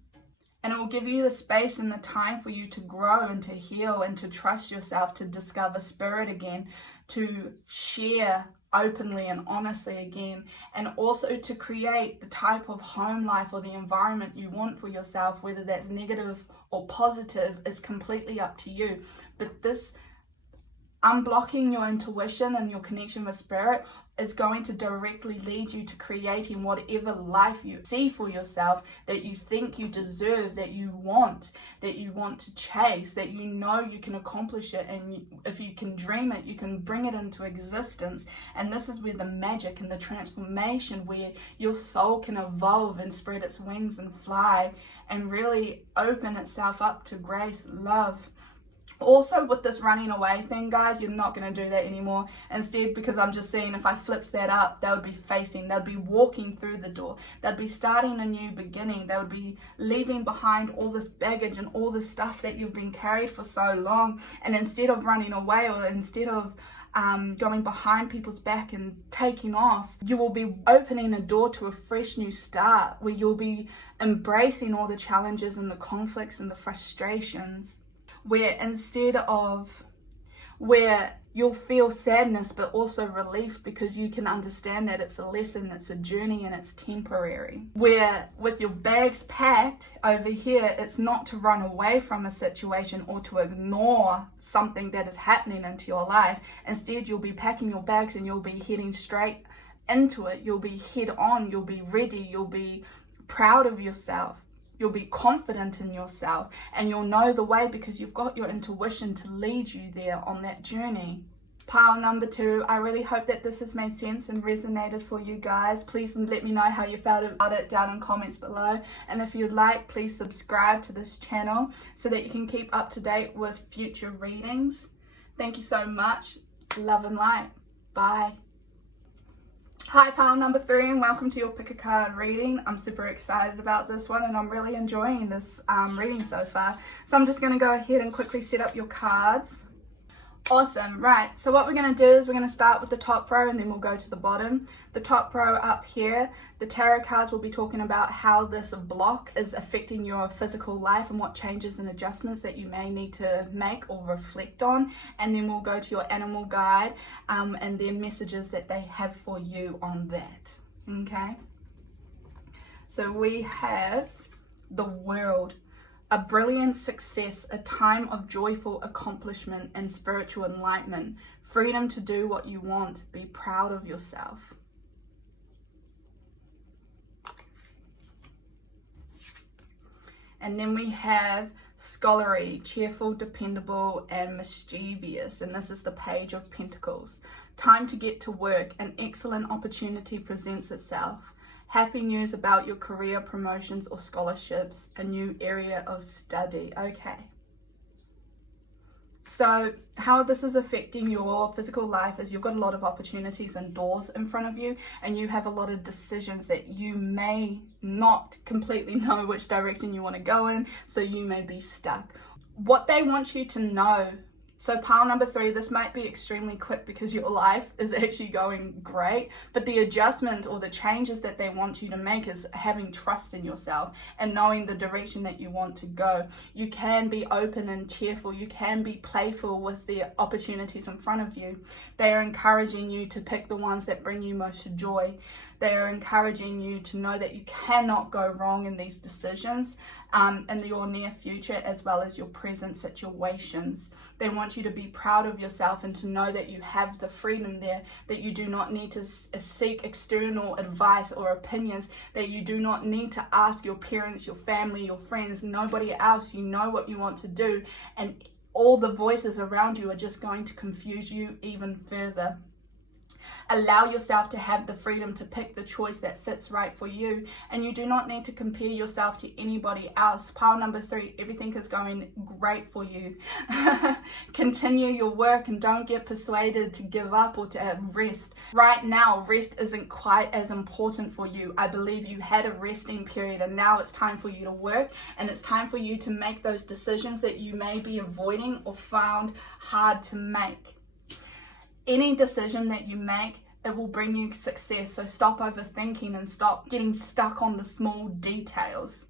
And it will give you the space and the time for you to grow and to heal and to trust yourself, to discover spirit again, to share openly and honestly again, and also to create the type of home life or the environment you want for yourself. Whether that's negative or positive is completely up to you. But this unblocking your intuition and your connection with spirit is going to directly lead you to creating whatever life you see for yourself, that you think you deserve, that you want to chase, that you know you can accomplish it, and if you can dream it, you can bring it into existence. And this is where the magic and the transformation, where your soul can evolve and spread its wings and fly and really open itself up to grace, love. Also, with this running away thing, guys, you're not going to do that anymore. Instead, because I'm just seeing, if I flipped that up, they would be facing, they'd be walking through the door. They'd be starting a new beginning. They would be leaving behind all this baggage and all this stuff that you've been carried for so long. And instead of running away, or instead of going behind people's back and taking off, you will be opening a door to a fresh new start, where you'll be embracing all the challenges and the conflicts and the frustrations, where you'll feel sadness but also relief, because you can understand that it's a lesson, it's a journey, and it's temporary. Where with your bags packed over here, it's not to run away from a situation or to ignore something that is happening into your life. Instead, you'll be packing your bags and you'll be heading straight into it. You'll be head on, you'll be ready, you'll be proud of yourself. You'll be confident in yourself, and you'll know the way because you've got your intuition to lead you there on that journey. Pile number 2, I really hope that this has made sense and resonated for you guys. Please let me know how you felt about it down in comments below. And if you'd like, please subscribe to this channel so that you can keep up to date with future readings. Thank you so much. Love and light. Bye. Hi, pile number 3, and welcome to your pick a card reading. I'm super excited about this one, and I'm really enjoying this reading so far. So I'm just going to go ahead and quickly set up your cards. Awesome. Right, so what we're going to do is we're going to start with the top row, and then we'll go to the bottom. The top row up here, the tarot cards will be talking about how this block is affecting your physical life and what changes and adjustments that you may need to make or reflect on. And then we'll go to your animal guide and their messages that they have for you on that. Okay, so we have the World. a brilliant success, a time of joyful accomplishment and spiritual enlightenment, freedom to do what you want, be proud of yourself. And then we have scholarly, cheerful, dependable, and mischievous. And this is the Page of Pentacles. Time to get to work. An excellent opportunity presents itself. Happy news about your career, promotions, or scholarships. A new area of study. Okay. So how this is affecting your physical life is you've got a lot of opportunities and doors in front of you, and you have a lot of decisions that you may not completely know which direction you want to go in, so you may be stuck. What they want you to know, so pile number 3, this might be extremely quick because your life is actually going great, but the adjustment or the changes that they want you to make is having trust in yourself and knowing the direction that you want to go. You can be open and cheerful. You can be playful with the opportunities in front of you. They are encouraging you to pick the ones that bring you most joy. They are encouraging you to know that you cannot go wrong in these decisions in your near future as well as your present situations. They want you to be proud of yourself and to know that you have the freedom there, that you do not need to seek external advice or opinions, that you do not need to ask your parents, your family, your friends, nobody else. You know what you want to do, and all the voices around you are just going to confuse you even further. Allow yourself to have the freedom to pick the choice that fits right for you, and you do not need to compare yourself to anybody else. Pile number 3, everything is going great for you. Continue your work and don't get persuaded to give up or to rest. Right now, rest isn't quite as important for you. I believe you had a resting period, and now it's time for you to work, and it's time for you to make those decisions that you may be avoiding or found hard to make. Any decision that you make, it will bring you success. So stop overthinking and stop getting stuck on the small details.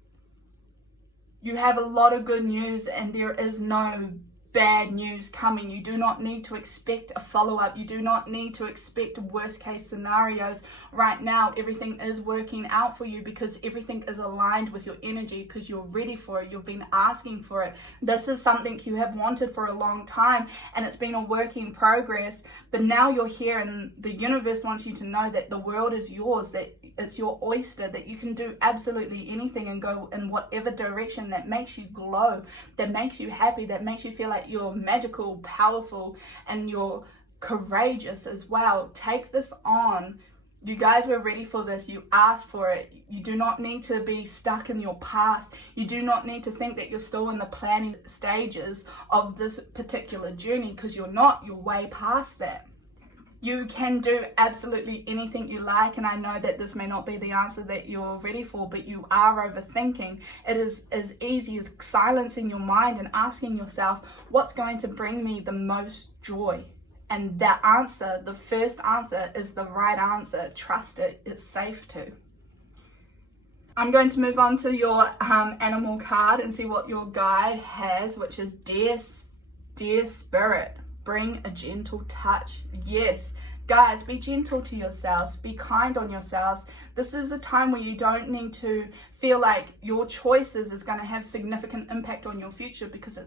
You have a lot of good news, and there is no bad news coming. You do not need to expect a follow-up. You do not need to expect worst case scenarios. Right now, everything is working out for you because everything is aligned with your energy, because you're ready for it. You've been asking for it. This is something you have wanted for a long time, and it's been a work in progress, but now you're here, and the universe wants you to know that the world is yours, that it's your oyster, that you can do absolutely anything and go in whatever direction that makes you glow, that makes you happy, that makes you feel like you're magical, powerful, and you're courageous as well. Take this on. You guys were ready for this. You asked for it. You do not need to be stuck in your past. You do not need to think that you're still in the planning stages of this particular journey, because you're not. You're way past that. You can do absolutely anything you like, and I know that this may not be the answer that you're ready for, but you are overthinking. It is as easy as silencing your mind and asking yourself, what's going to bring me the most joy? And that answer, the first answer, is the right answer. Trust it. It's safe to. I'm going to move on to your animal card and see what your guide has, which is Dear Spirit. Bring a gentle touch. Yes, guys, be gentle to yourselves. Be kind on yourselves. This is a time where you don't need to feel like your choices is going to have significant impact on your future, because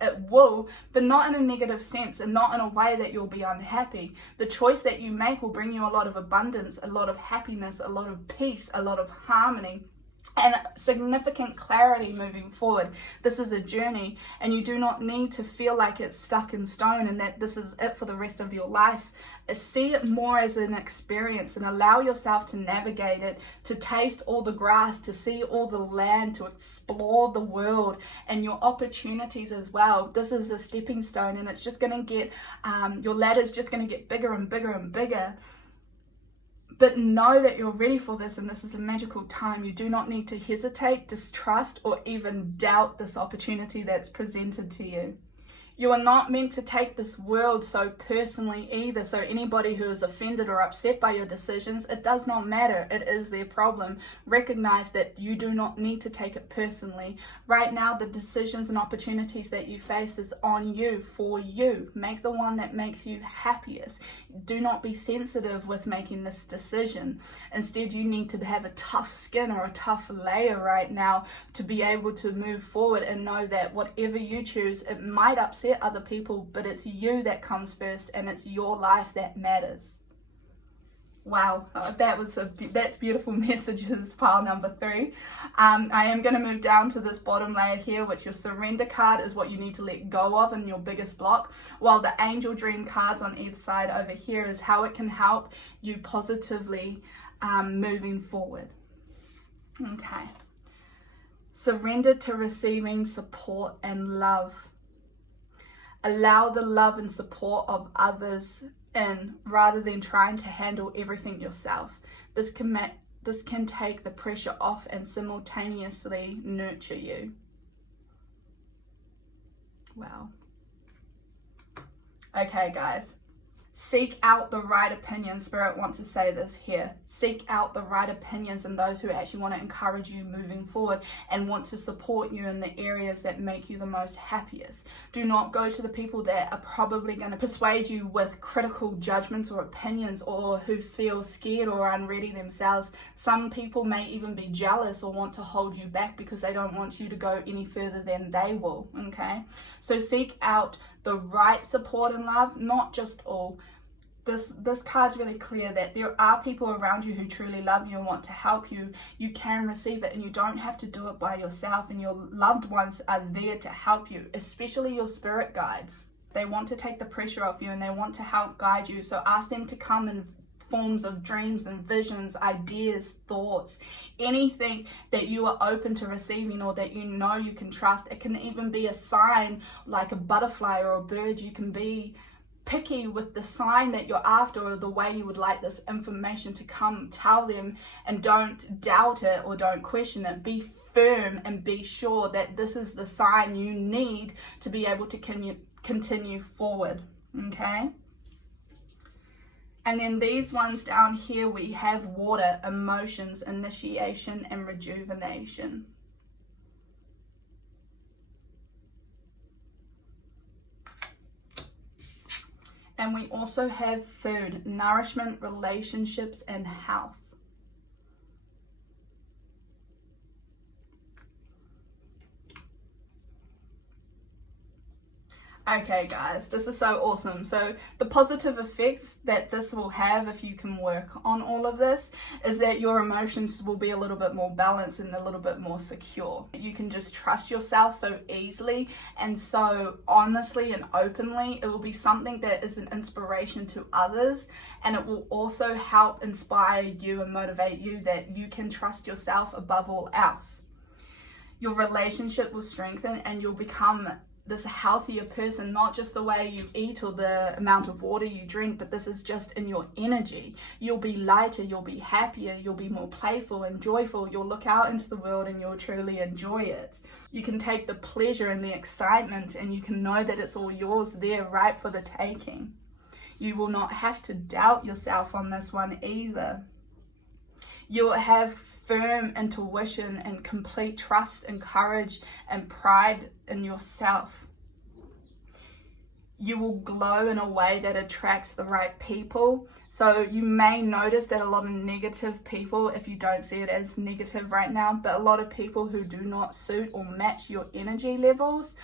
it will, but not in a negative sense and not in a way that you'll be unhappy. The choice that you make will bring you a lot of abundance, a lot of happiness, a lot of peace, a lot of harmony, and significant clarity moving forward. This is a journey, and you do not need to feel like it's stuck in stone and that this is it for the rest of your life. See it more as an experience and allow yourself to navigate it, to taste all the grass, to see all the land, to explore the world and your opportunities as well. This is a stepping stone, and it's just going to get, your ladder's just going to get bigger and bigger and bigger. But know that you're ready for this, and this is a magical time. You do not need to hesitate, distrust, or even doubt this opportunity that's presented to you. You are not meant to take this world so personally either. So anybody who is offended or upset by your decisions, it does not matter. It is their problem. Recognize that you do not need to take it personally. Right now, the decisions and opportunities that you face is on you, for you. Make the one that makes you happiest. Do not be sensitive with making this decision. Instead, you need to have a tough skin or a tough layer right now to be able to move forward and know that whatever you choose, it might upset other people, but it's you that comes first, and it's your life that matters. Wow, that's beautiful messages, pile number 3. I am going to move down to this bottom layer here, which your surrender card is what you need to let go of in your biggest block, while the angel dream cards on either side over here is how it can help you positively moving forward. Okay. Surrender to receiving support and love. Allow the love and support of others in rather than trying to handle everything yourself. This can take the pressure off and simultaneously nurture you. Wow. Okay, guys. Seek out the right opinions. Spirit wants to say this here. Seek out the right opinions and those who actually want to encourage you moving forward and want to support you in the areas that make you the most happiest. Do not go to the people that are probably going to persuade you with critical judgments or opinions, or who feel scared or unready themselves. Some people may even be jealous or want to hold you back because they don't want you to go any further than they will. Okay? So seek out the right support and love, not just all. This card's really clear that there are people around you who truly love you and want to help you. You can receive it, and you don't have to do it by yourself, and your loved ones are there to help you, especially your spirit guides. They want to take the pressure off you, and they want to help guide you. So ask them to come in forms of dreams and visions, ideas, thoughts, anything that you are open to receiving or that you know you can trust. It can even be a sign like a butterfly or a bird. You can be picky with the sign that you're after or the way you would like this information to come. Tell them, and don't doubt it or don't question it. Be firm and be sure that this is the sign you need to be able to continue forward. Okay? And then these ones down here, we have water, emotions, initiation, and rejuvenation. And we also have food, nourishment, relationships, and health. Okay guys, this is so awesome. So the positive effects that this will have if you can work on all of this is that your emotions will be a little bit more balanced and a little bit more secure. You can just trust yourself so easily and so honestly and openly. It will be something that is an inspiration to others, and it will also help inspire you and motivate you that you can trust yourself above all else. Your relationship will strengthen, and you'll become this healthier person, not just the way you eat or the amount of water you drink, but this is just in your energy. You'll be lighter, you'll be happier, you'll be more playful and joyful. You'll look out into the world and you'll truly enjoy it. You can take the pleasure and the excitement, and you can know that it's all yours there, right for the taking. You will not have to doubt yourself on this one either. You'll have firm intuition and complete trust and courage and pride in yourself. You will glow in a way that attracts the right people. So you may notice that a lot of negative people, if you don't see it as negative right now, but a lot of people who do not suit or match your energy levels,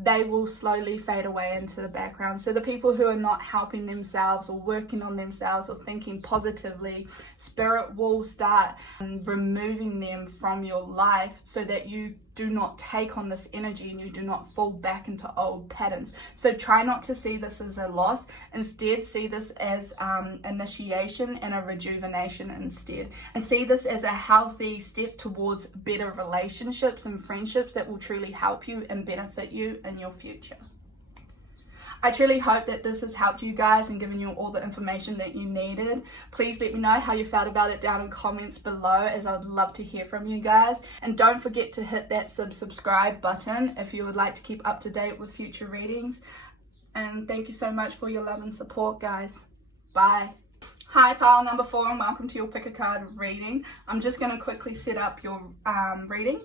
they will slowly fade away into the background. So the people who are not helping themselves or working on themselves or thinking positively, Spirit will start removing them from your life so that you do not take on this energy and you do not fall back into old patterns. So try not to see this as a loss. Instead, see this as initiation and a rejuvenation instead. And see this as a healthy step towards better relationships and friendships that will truly help you and benefit you in your future. I truly hope that this has helped you guys and given you all the information that you needed. Please let me know how you felt about it down in comments below, as I would love to hear from you guys. And don't forget to hit that subscribe button if you would like to keep up to date with future readings. And thank you so much for your love and support, guys. Bye. Hi, pile number 4, and welcome to your pick a card reading. I'm just going to quickly set up your reading.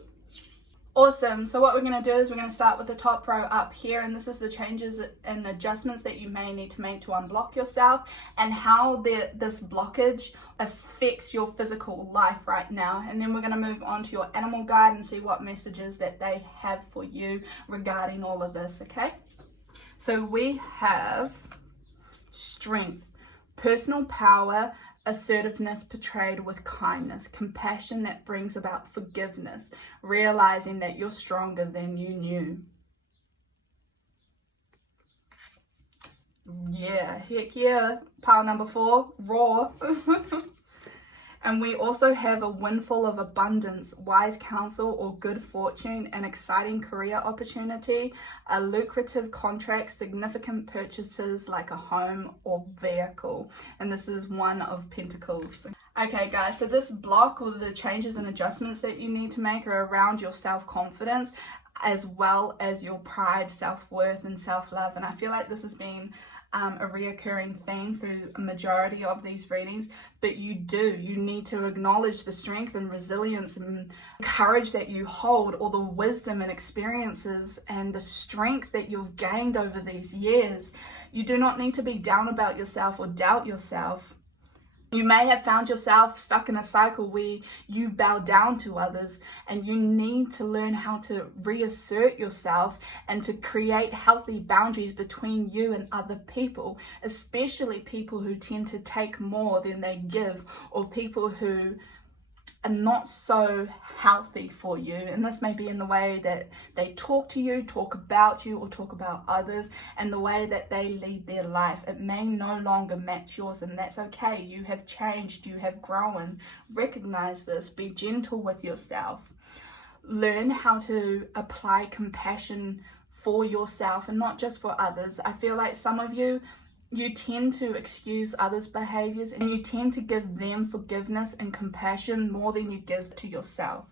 Awesome. So what we're going to do is we're going to start with the top row up here, and this is the changes and adjustments that you may need to make to unblock yourself, and how this blockage affects your physical life right now. And then we're going to move on to your animal guide and see what messages that they have for you regarding all of this, okay? So we have strength, personal power, assertiveness portrayed with kindness, compassion that brings about forgiveness, realizing that you're stronger than you knew. Yeah, heck yeah. Pile number 4, raw. And we also have a windfall of abundance, wise counsel or good fortune, an exciting career opportunity, a lucrative contract, significant purchases like a home or vehicle. And this is 1 of Pentacles. Okay guys, so this block, or the changes and adjustments that you need to make, are around your self-confidence as well as your pride, self-worth and self-love. And I feel like this has been a reoccurring theme through a majority of these readings, but you need to acknowledge the strength and resilience and courage that you hold, or the wisdom and experiences and the strength that you've gained over these years. You do not need to be down about yourself or doubt yourself. You may have found yourself stuck in a cycle where you bow down to others, and you need to learn how to reassert yourself and to create healthy boundaries between you and other people, especially people who tend to take more than they give, or people who are not so healthy for you. And this may be in the way that they talk to you, talk about you, or talk about others, and the way that they lead their life. It may no longer match yours, and that's okay. You have changed, you have grown. Recognize this, be gentle with yourself. Learn how to apply compassion for yourself and not just for others. I feel like some of you tend to excuse others' behaviors, and you tend to give them forgiveness and compassion more than you give to yourself.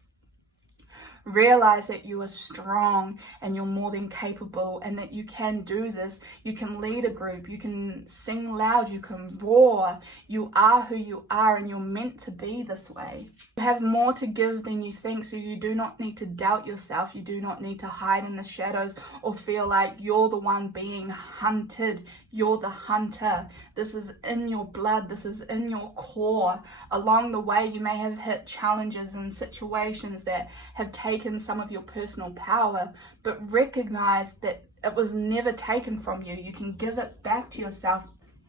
Realize that you are strong and you're more than capable, and that you can do this. You can lead a group, you can sing loud, you can roar. You are who you are, and you're meant to be this way. You have more to give than you think, so you do not need to doubt yourself. You do not need to hide in the shadows or feel like you're the one being hunted. You're the hunter. This is in your blood. This is in your core. Along the way, you may have hit challenges and situations that have taken some of your personal power, but recognize that it was never taken from you. You can give it back to yourself.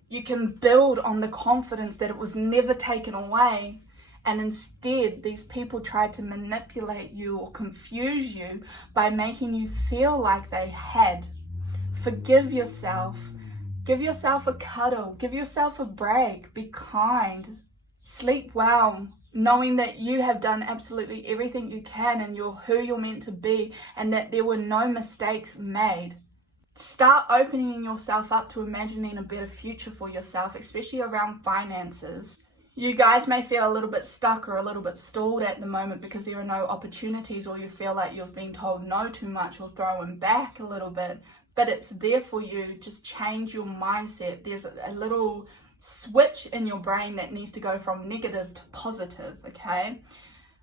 You can build on the confidence that it was never taken away. And instead, these people tried to manipulate you or confuse you by making you feel like they had. Forgive yourself. Give yourself a cuddle. Give yourself a break. Be kind. Sleep well, knowing that you have done absolutely everything you can, and you're who you're meant to be, and that there were no mistakes made. Start opening yourself up to imagining a better future for yourself, especially around finances. You guys may feel a little bit stuck or a little bit stalled at the moment because there are no opportunities, or you feel like you've been told no too much or thrown back a little bit, but it's there for you. Just change your mindset. There's a little switch in your brain that needs to go from negative to positive, okay?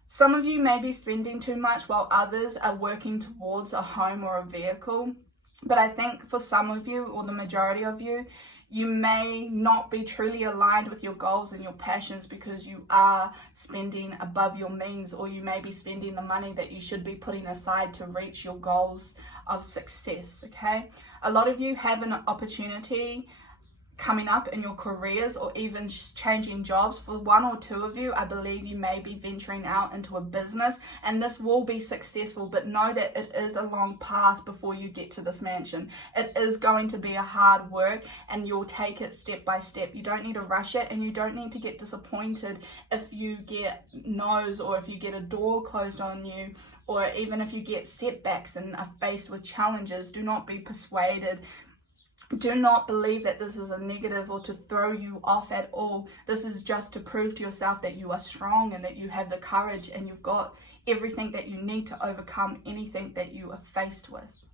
Some of you may be spending too much while others are working towards a home or a vehicle. But I think for some of you, or the majority of you, you may not be truly aligned with your goals and your passions because you are spending above your means, or you may be spending the money that you should be putting aside to reach your goals of success, okay? A lot of you have an opportunity coming up in your careers, or even changing jobs. For 1 or 2 of you, I believe you may be venturing out into a business, and this will be successful, but know that it is a long path before you get to this mansion. It is going to be a hard work, and you'll take it step by step. You don't need to rush it, and you don't need to get disappointed if you get no's, or if you get a door closed on you, or even if you get setbacks and are faced with challenges. Do not be persuaded Do not believe that this is a negative or to throw you off at all. This is just to prove to yourself that you are strong and that you have the courage and you've got everything that you need to overcome anything that you are faced with.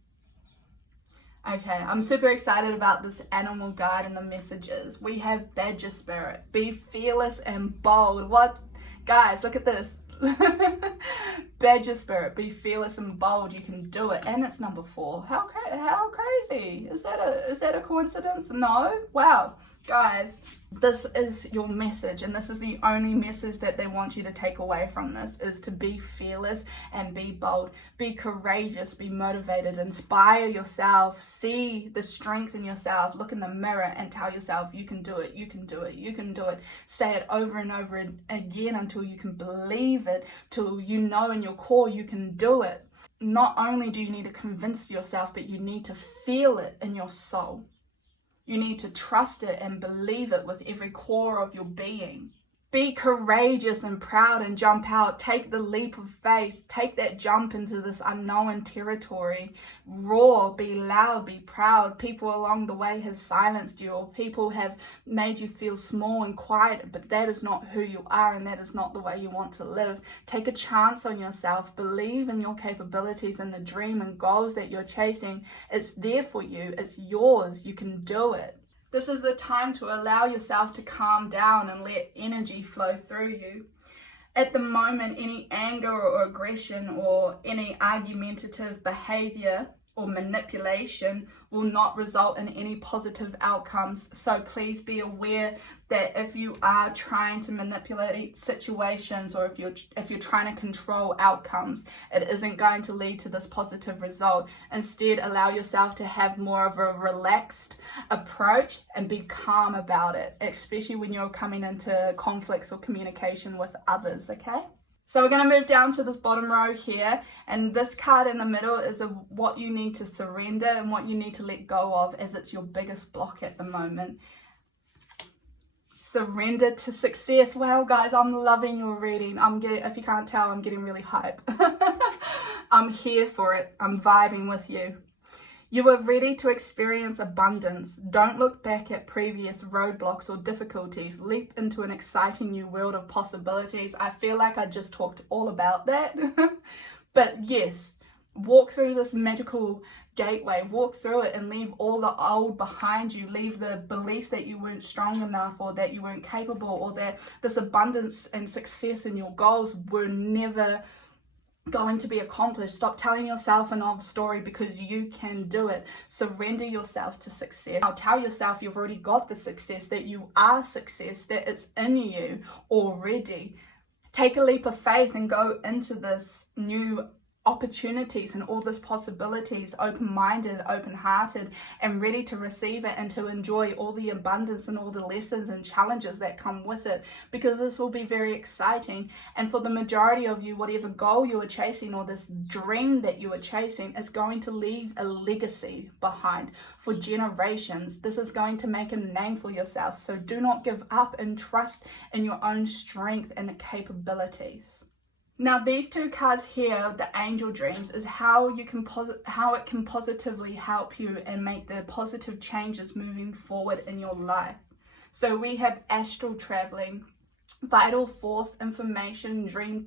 Okay, I'm super excited about this animal guide and the messages. We have Badger Spirit. Be fearless and bold. What? Guys, look at this. Badger Spirit, be fearless and bold. You can do it. And it's number 4. How crazy. Is that a coincidence? No? Wow. Guys, this is your message, and this is the only message that they want you to take away from this, is to be fearless and be bold. Be courageous, be motivated, inspire yourself, see the strength in yourself, look in the mirror and tell yourself you can do it, you can do it, you can do it. Say it over and over again until you can believe it, till you know in your core you can do it. Not only do you need to convince yourself, but you need to feel it in your soul. You need to trust it and believe it with every core of your being. Be courageous and proud and jump out. Take the leap of faith. Take that jump into this unknown territory. Roar, be loud, be proud. People along the way have silenced you, or people have made you feel small and quiet, but that is not who you are, and that is not the way you want to live. Take a chance on yourself. Believe in your capabilities and the dream and goals that you're chasing. It's there for you. It's yours. You can do it. This is the time to allow yourself to calm down and let energy flow through you. At the moment, any anger or aggression or any argumentative behavior or manipulation will not result in any positive outcomes. So please be aware that if you are trying to manipulate situations, or if you're trying to control outcomes, it isn't going to lead to this positive result. Instead, allow yourself to have more of a relaxed approach and be calm about it, especially when you're coming into conflicts or communication with others, okay? So we're going to move down to this bottom row here, and this card in the middle is what you need to surrender and what you need to let go of, as it's your biggest block at the moment. Surrender to success. Wow, guys, I'm loving your reading. If you can't tell, I'm getting really hype. I'm here for it. I'm vibing with you. You are ready to experience abundance. Don't look back at previous roadblocks or difficulties. Leap into an exciting new world of possibilities. I feel like I just talked all about that. But yes, walk through this magical gateway. Walk through it and leave all the old behind you. Leave the beliefs that you weren't strong enough, or that you weren't capable, or that this abundance and success in your goals were never going to be accomplished. Stop telling yourself an old story, because you can do it. Surrender yourself to success. Now tell yourself you've already got the success, that you are success, that it's in you already. Take a leap of faith and go into this new opportunities and all this possibilities, open-minded, open-hearted, and ready to receive it and to enjoy all the abundance and all the lessons and challenges that come with it, because this will be very exciting. And for the majority of you, whatever goal you are chasing or this dream that you are chasing is going to leave a legacy behind for generations. This is going to make a name for yourself. So do not give up, and trust in your own strength and capabilities. Now, these 2 cards here, the angel dreams, is how it can positively help you and make the positive changes moving forward in your life. So we have astral traveling, vital force, information, dream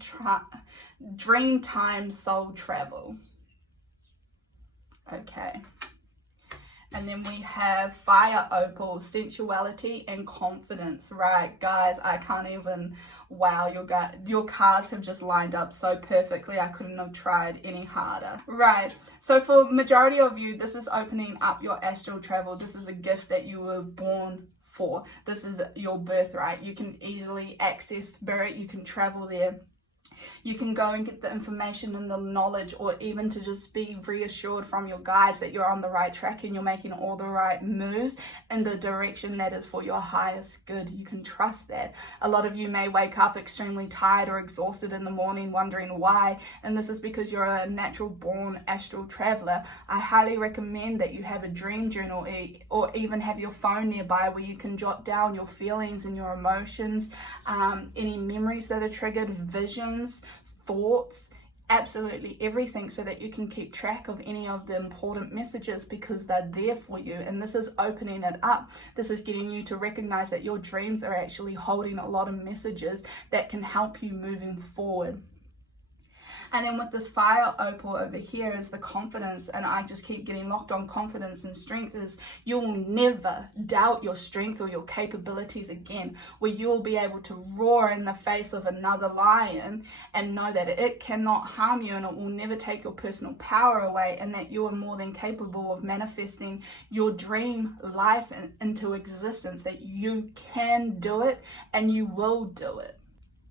time, soul travel. Okay. And then we have fire opal, sensuality and confidence. Right, guys, I can't even, wow, your cards have just lined up so perfectly. I couldn't have tried any harder. Right, so for majority of you, this is opening up your astral travel. This is a gift that you were born for. This is your birthright. You can easily access spirit. You can travel there. You can go and get the information and the knowledge, or even to just be reassured from your guides that you're on the right track and you're making all the right moves in the direction that is for your highest good. You can trust that. A lot of you may wake up extremely tired or exhausted in the morning wondering why, and this is because you're a natural born astral traveler. I highly recommend that you have a dream journal, or even have your phone nearby where you can jot down your feelings and your emotions, any memories that are triggered, visions, thoughts, absolutely everything so that you can keep track of any of the important messages, because they're there for you. And this is opening it up. This is getting you to recognize that your dreams are actually holding a lot of messages that can help you moving forward. And then with this fire opal over here is the confidence, and I just keep getting locked on confidence and strength. Is you'll never doubt your strength or your capabilities again, where you'll be able to roar in the face of another lion and know that it cannot harm you and it will never take your personal power away, and that you are more than capable of manifesting your dream life into existence, that you can do it and you will do it.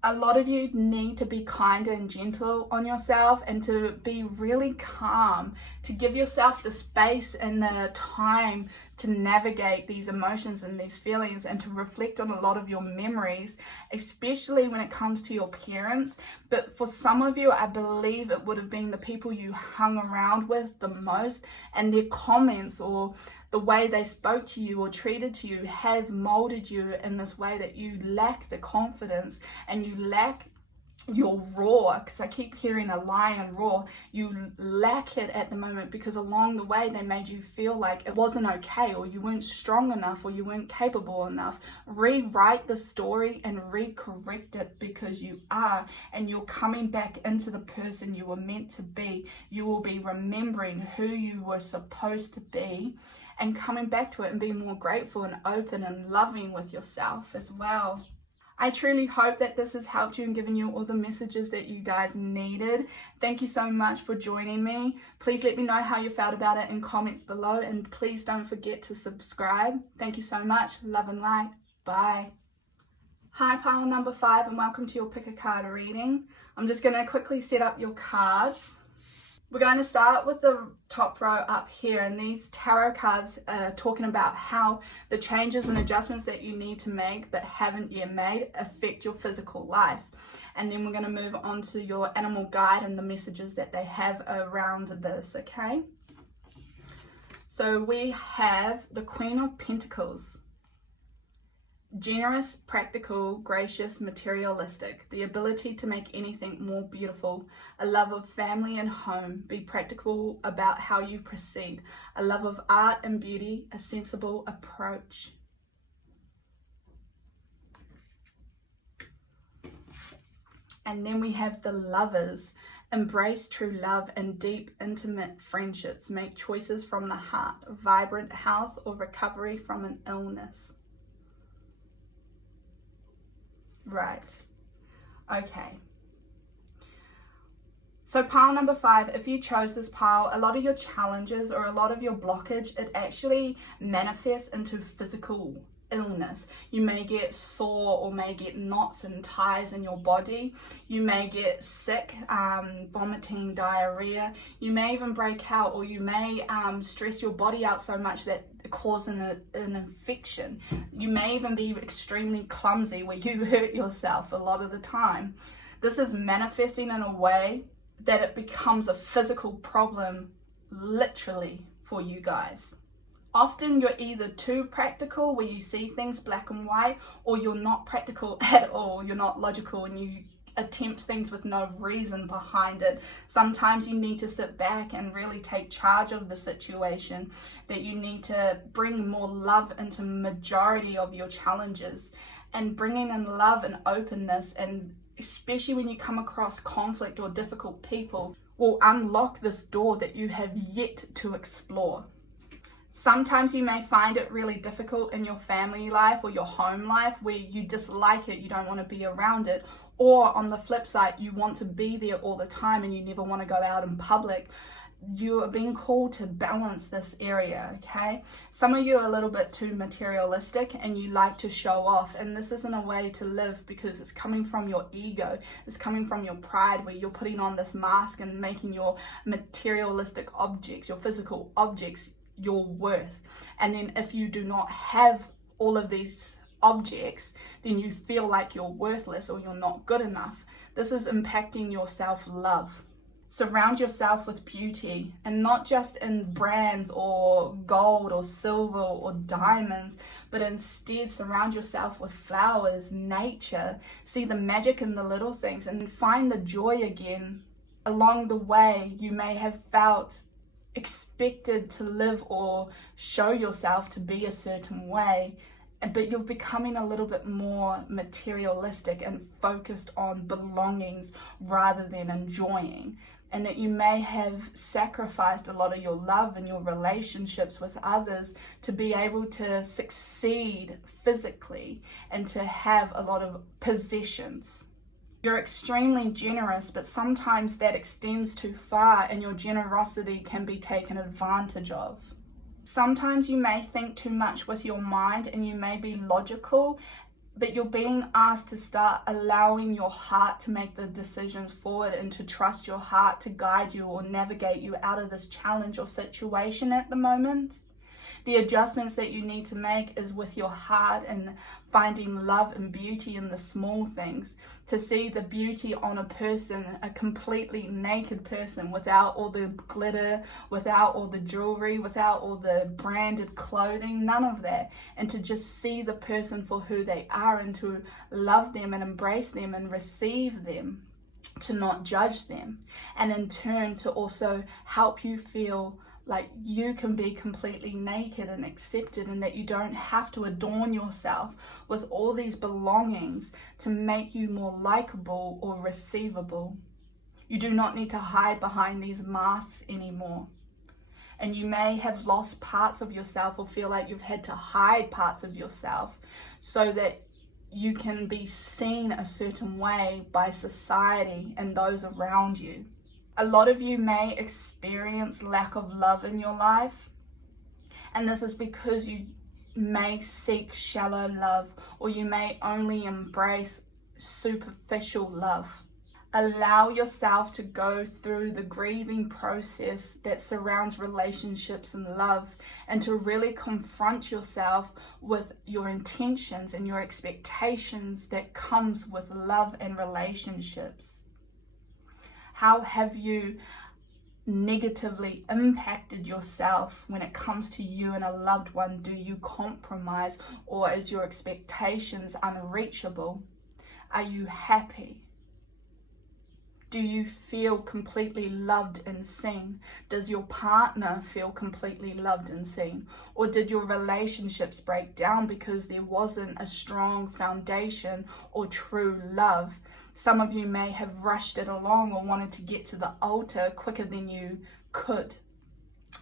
A lot of you need to be kind and gentle on yourself, and to be really calm, to give yourself the space and the time to navigate these emotions and these feelings, and to reflect on a lot of your memories, especially when it comes to your parents. But for some of you, I believe it would have been the people you hung around with the most, and their comments or the way they spoke to you or treated to you have molded you in this way that you lack the confidence and you lack your roar, because I keep hearing a lion roar. You lack it at the moment because along the way they made you feel like it wasn't okay, or you weren't strong enough, or you weren't capable enough. Rewrite the story and recorrect it, because you are, and you're coming back into the person you were meant to be. You will be remembering who you were supposed to be and coming back to it and being more grateful and open and loving with yourself as well. I truly hope that this has helped you and given you all the messages that you guys needed. Thank you so much for joining me. Please let me know how you felt about it in comments below, and please don't forget to subscribe. Thank you so much. Love and light. Bye. Hi, pile number 5, and welcome to your pick a card reading. I'm just going to quickly set up your cards. We're going to start with the top row up here, and these tarot cards are talking about how the changes and adjustments that you need to make but haven't yet made affect your physical life. And then we're going to move on to your animal guide and the messages that they have around this, okay? So we have the Queen of Pentacles. Generous, practical, gracious, materialistic, the ability to make anything more beautiful, a love of family and home, be practical about how you proceed, a love of art and beauty, a sensible approach. And then we have the Lovers. Embrace true love and deep, intimate friendships. Make choices from the heart, vibrant health or recovery from an illness. Right. Okay. So pile number 5, if you chose this pile, a lot of your challenges or a lot of your blockage, it actually manifests into physical illness. You may get sore or may get knots and ties in your body. You may get sick, vomiting, diarrhea. You may even break out, or you may stress your body out so much that it causes an infection. You may even be extremely clumsy, where you hurt yourself a lot of the time. This is manifesting in a way that it becomes a physical problem, literally, for you guys. Often you're either too practical, where you see things black and white, or you're not practical at all. You're not logical and you attempt things with no reason behind it. Sometimes you need to sit back and really take charge of the situation, that you need to bring more love into majority of your challenges, and bringing in love and openness, and especially when you come across conflict or difficult people, will unlock this door that you have yet to explore. Sometimes you may find it really difficult in your family life or your home life, where you dislike it, you don't want to be around it. Or on the flip side, you want to be there all the time and you never want to go out in public. You are being called to balance this area, okay? Some of you are a little bit too materialistic and you like to show off, and this isn't a way to live, because it's coming from your ego. It's coming from your pride, where you're putting on this mask and making your materialistic objects, your physical objects, your worth. And then if you do not have all of these objects, then you feel like you're worthless or you're not good enough. This is impacting your self-love. Surround yourself with beauty, and not just in brands or gold or silver or diamonds, but instead surround yourself with flowers, nature. See the magic in the little things and find the joy again along the way, you may have felt expected to live or show yourself to be a certain way, but you're becoming a little bit more materialistic and focused on belongings rather than enjoying. And that you may have sacrificed a lot of your love and your relationships with others to be able to succeed physically and to have a lot of possessions. You're extremely generous, but sometimes that extends too far and your generosity can be taken advantage of. Sometimes you may think too much with your mind and you may be logical, but you're being asked to start allowing your heart to make the decisions forward and to trust your heart to guide you or navigate you out of this challenge or situation at the moment. The adjustments that you need to make is with your heart and finding love and beauty in the small things. To see the beauty on a person, a completely naked person without all the glitter, without all the jewelry, without all the branded clothing, none of that. And to just see the person for who they are and to love them and embrace them and receive them, to not judge them. And in turn to also help you feel like you can be completely naked and accepted, and that you don't have to adorn yourself with all these belongings to make you more likable or receivable. You do not need to hide behind these masks anymore. And you may have lost parts of yourself or feel like you've had to hide parts of yourself so that you can be seen a certain way by society and those around you. A lot of you may experience lack of love in your life, and this is because you may seek shallow love, or you may only embrace superficial love. Allow yourself to go through the grieving process that surrounds relationships and love, and to really confront yourself with your intentions and your expectations that comes with love and relationships. How have you negatively impacted yourself when it comes to you and a loved one? Do you compromise, or is your expectations unreachable? Are you happy? Do you feel completely loved and seen? Does your partner feel completely loved and seen? Or did your relationships break down because there wasn't a strong foundation or true love? Some of you may have rushed it along or wanted to get to the altar quicker than you could,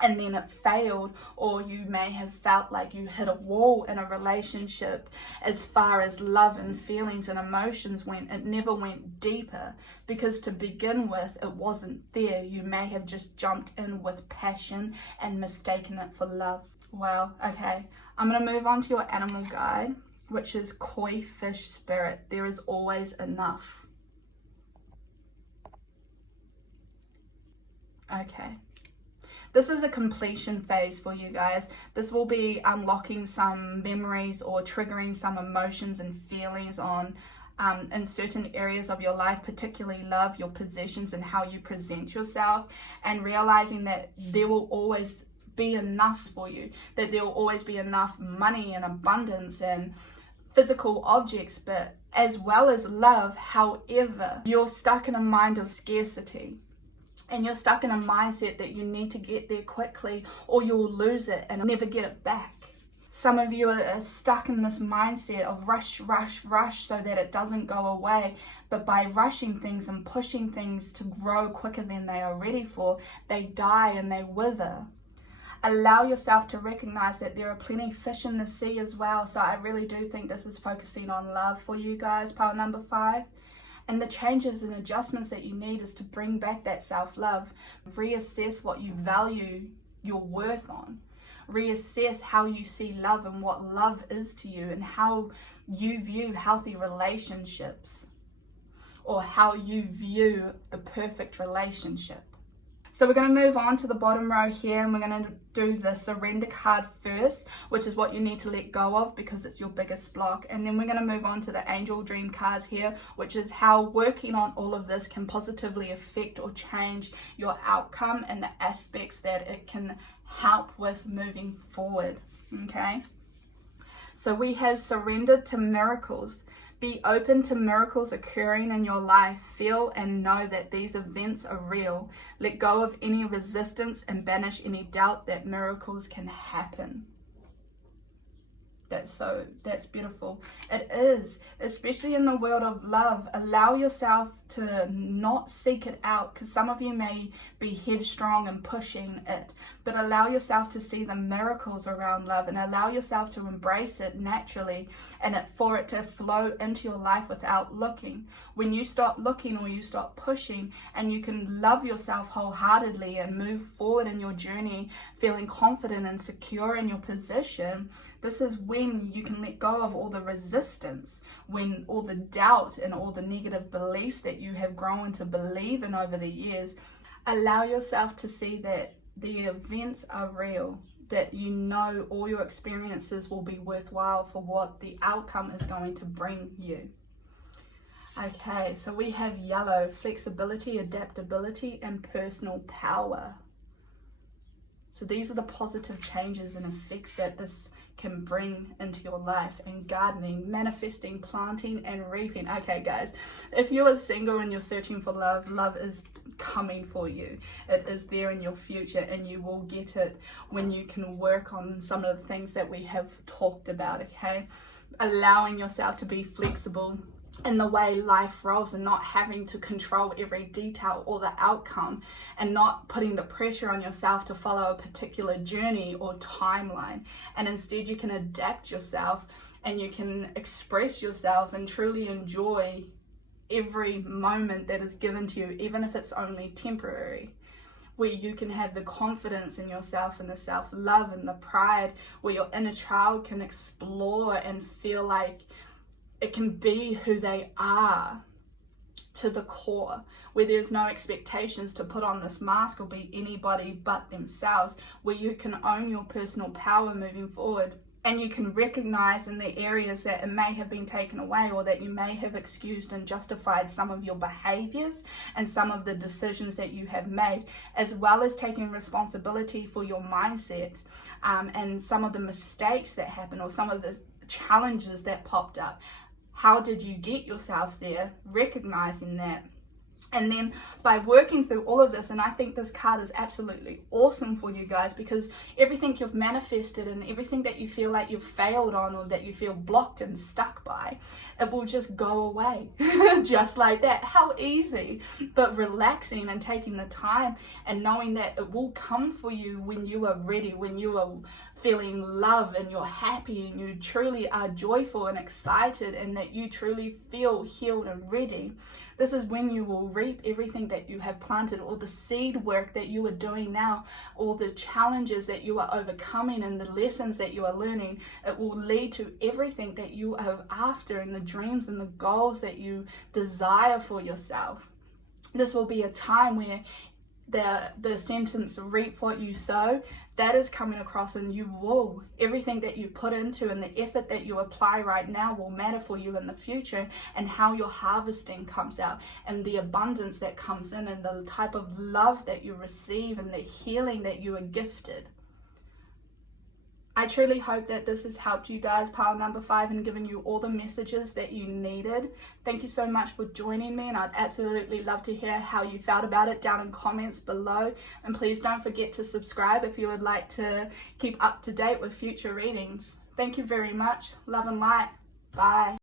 and then it failed. Or you may have felt like you hit a wall in a relationship as far as love and feelings and emotions went. It never went deeper because to begin with it wasn't there. You may have just jumped in with passion and mistaken it for love. Wow, okay. I'm going to move on to your animal guide, which is koi fish spirit. There is always enough. Okay. This is a completion phase for you guys. This will be unlocking some memories or triggering some emotions and feelings on in certain areas of your life, particularly love, your possessions, and how you present yourself, and realizing that there will always be enough for you, that there will always be enough money and abundance and physical objects, but as well as love. However, you're stuck in a mind of scarcity. And you're stuck in a mindset that you need to get there quickly or you'll lose it and never get it back. Some of you are stuck in this mindset of rush, rush, rush so that it doesn't go away. But by rushing things and pushing things to grow quicker than they are ready for, they die and they wither. Allow yourself to recognize that there are plenty of fish in the sea as well. So I really do think this is focusing on love for you guys, pile number 5. And the changes and adjustments that you need is to bring back that self-love. Reassess what you value your worth on. Reassess how you see love and what love is to you, and how you view healthy relationships, or how you view the perfect relationship. So we're going to move on to the bottom row here, and we're going to do the surrender card first, which is what you need to let go of because it's your biggest block. And then we're going to move on to the angel dream cards here, which is how working on all of this can positively affect or change your outcome and the aspects that it can help with moving forward. Okay. So we have surrendered to miracles. Be open to miracles occurring in your life. Feel and know that these events are real. Let go of any resistance and banish any doubt that miracles can happen. That's beautiful. It is, especially in the world of love. Allow yourself to not seek it out, because some of you may be headstrong and pushing it, but allow yourself to see the miracles around love and allow yourself to embrace it naturally and for it to flow into your life without looking. When you stop looking or you stop pushing and you can love yourself wholeheartedly and move forward in your journey, feeling confident and secure in your position, this is when you can let go of all the resistance, when all the doubt and all the negative beliefs that you have grown to believe in over the years. Allow yourself to see that the events are real, that you know all your experiences will be worthwhile for what the outcome is going to bring you. Okay, so we have yellow, flexibility, adaptability, and personal power. So these are the positive changes and effects that this can bring into your life. And gardening, manifesting, planting, and reaping. Okay, guys, if you are single and you're searching for love, love is coming for you. It is there in your future, and you will get it when you can work on some of the things that we have talked about, okay? Allowing yourself to be flexible in the way life rolls and not having to control every detail or the outcome, and not putting the pressure on yourself to follow a particular journey or timeline. And instead you can adapt yourself and you can express yourself and truly enjoy every moment that is given to you, even if it's only temporary, where you can have the confidence in yourself and the self-love and the pride, where your inner child can explore and feel like it can be who they are to the core, where there's no expectations to put on this mask or be anybody but themselves, where you can own your personal power moving forward. And you can recognize in the areas that it may have been taken away, or that you may have excused and justified some of your behaviors and some of the decisions that you have made, as well as taking responsibility for your mindset and some of the mistakes that happened or some of the challenges that popped up. How did you get yourself there? Recognizing that. And then by working through all of this, and I think this card is absolutely awesome for you guys, because everything you've manifested and everything that you feel like you've failed on or that you feel blocked and stuck by, it will just go away just like that. How easy. But relaxing and taking the time and knowing that it will come for you when you are ready, when you are feeling love and you're happy and you truly are joyful and excited and that you truly feel healed and ready. This is when you will reap everything that you have planted, all the seed work that you are doing now, all the challenges that you are overcoming and the lessons that you are learning. It will lead to everything that you are after and the dreams and the goals that you desire for yourself. This will be a time where the sentence reap what you sow, that is coming across, and you will, everything that you put into and the effort that you apply right now will matter for you in the future, and how your harvesting comes out and the abundance that comes in and the type of love that you receive and the healing that you are gifted. I truly hope that this has helped you guys, pile number 5, and given you all the messages that you needed. Thank you so much for joining me, and I'd absolutely love to hear how you felt about it down in comments below. And please don't forget to subscribe if you would like to keep up to date with future readings. Thank you very much. Love and light. Bye.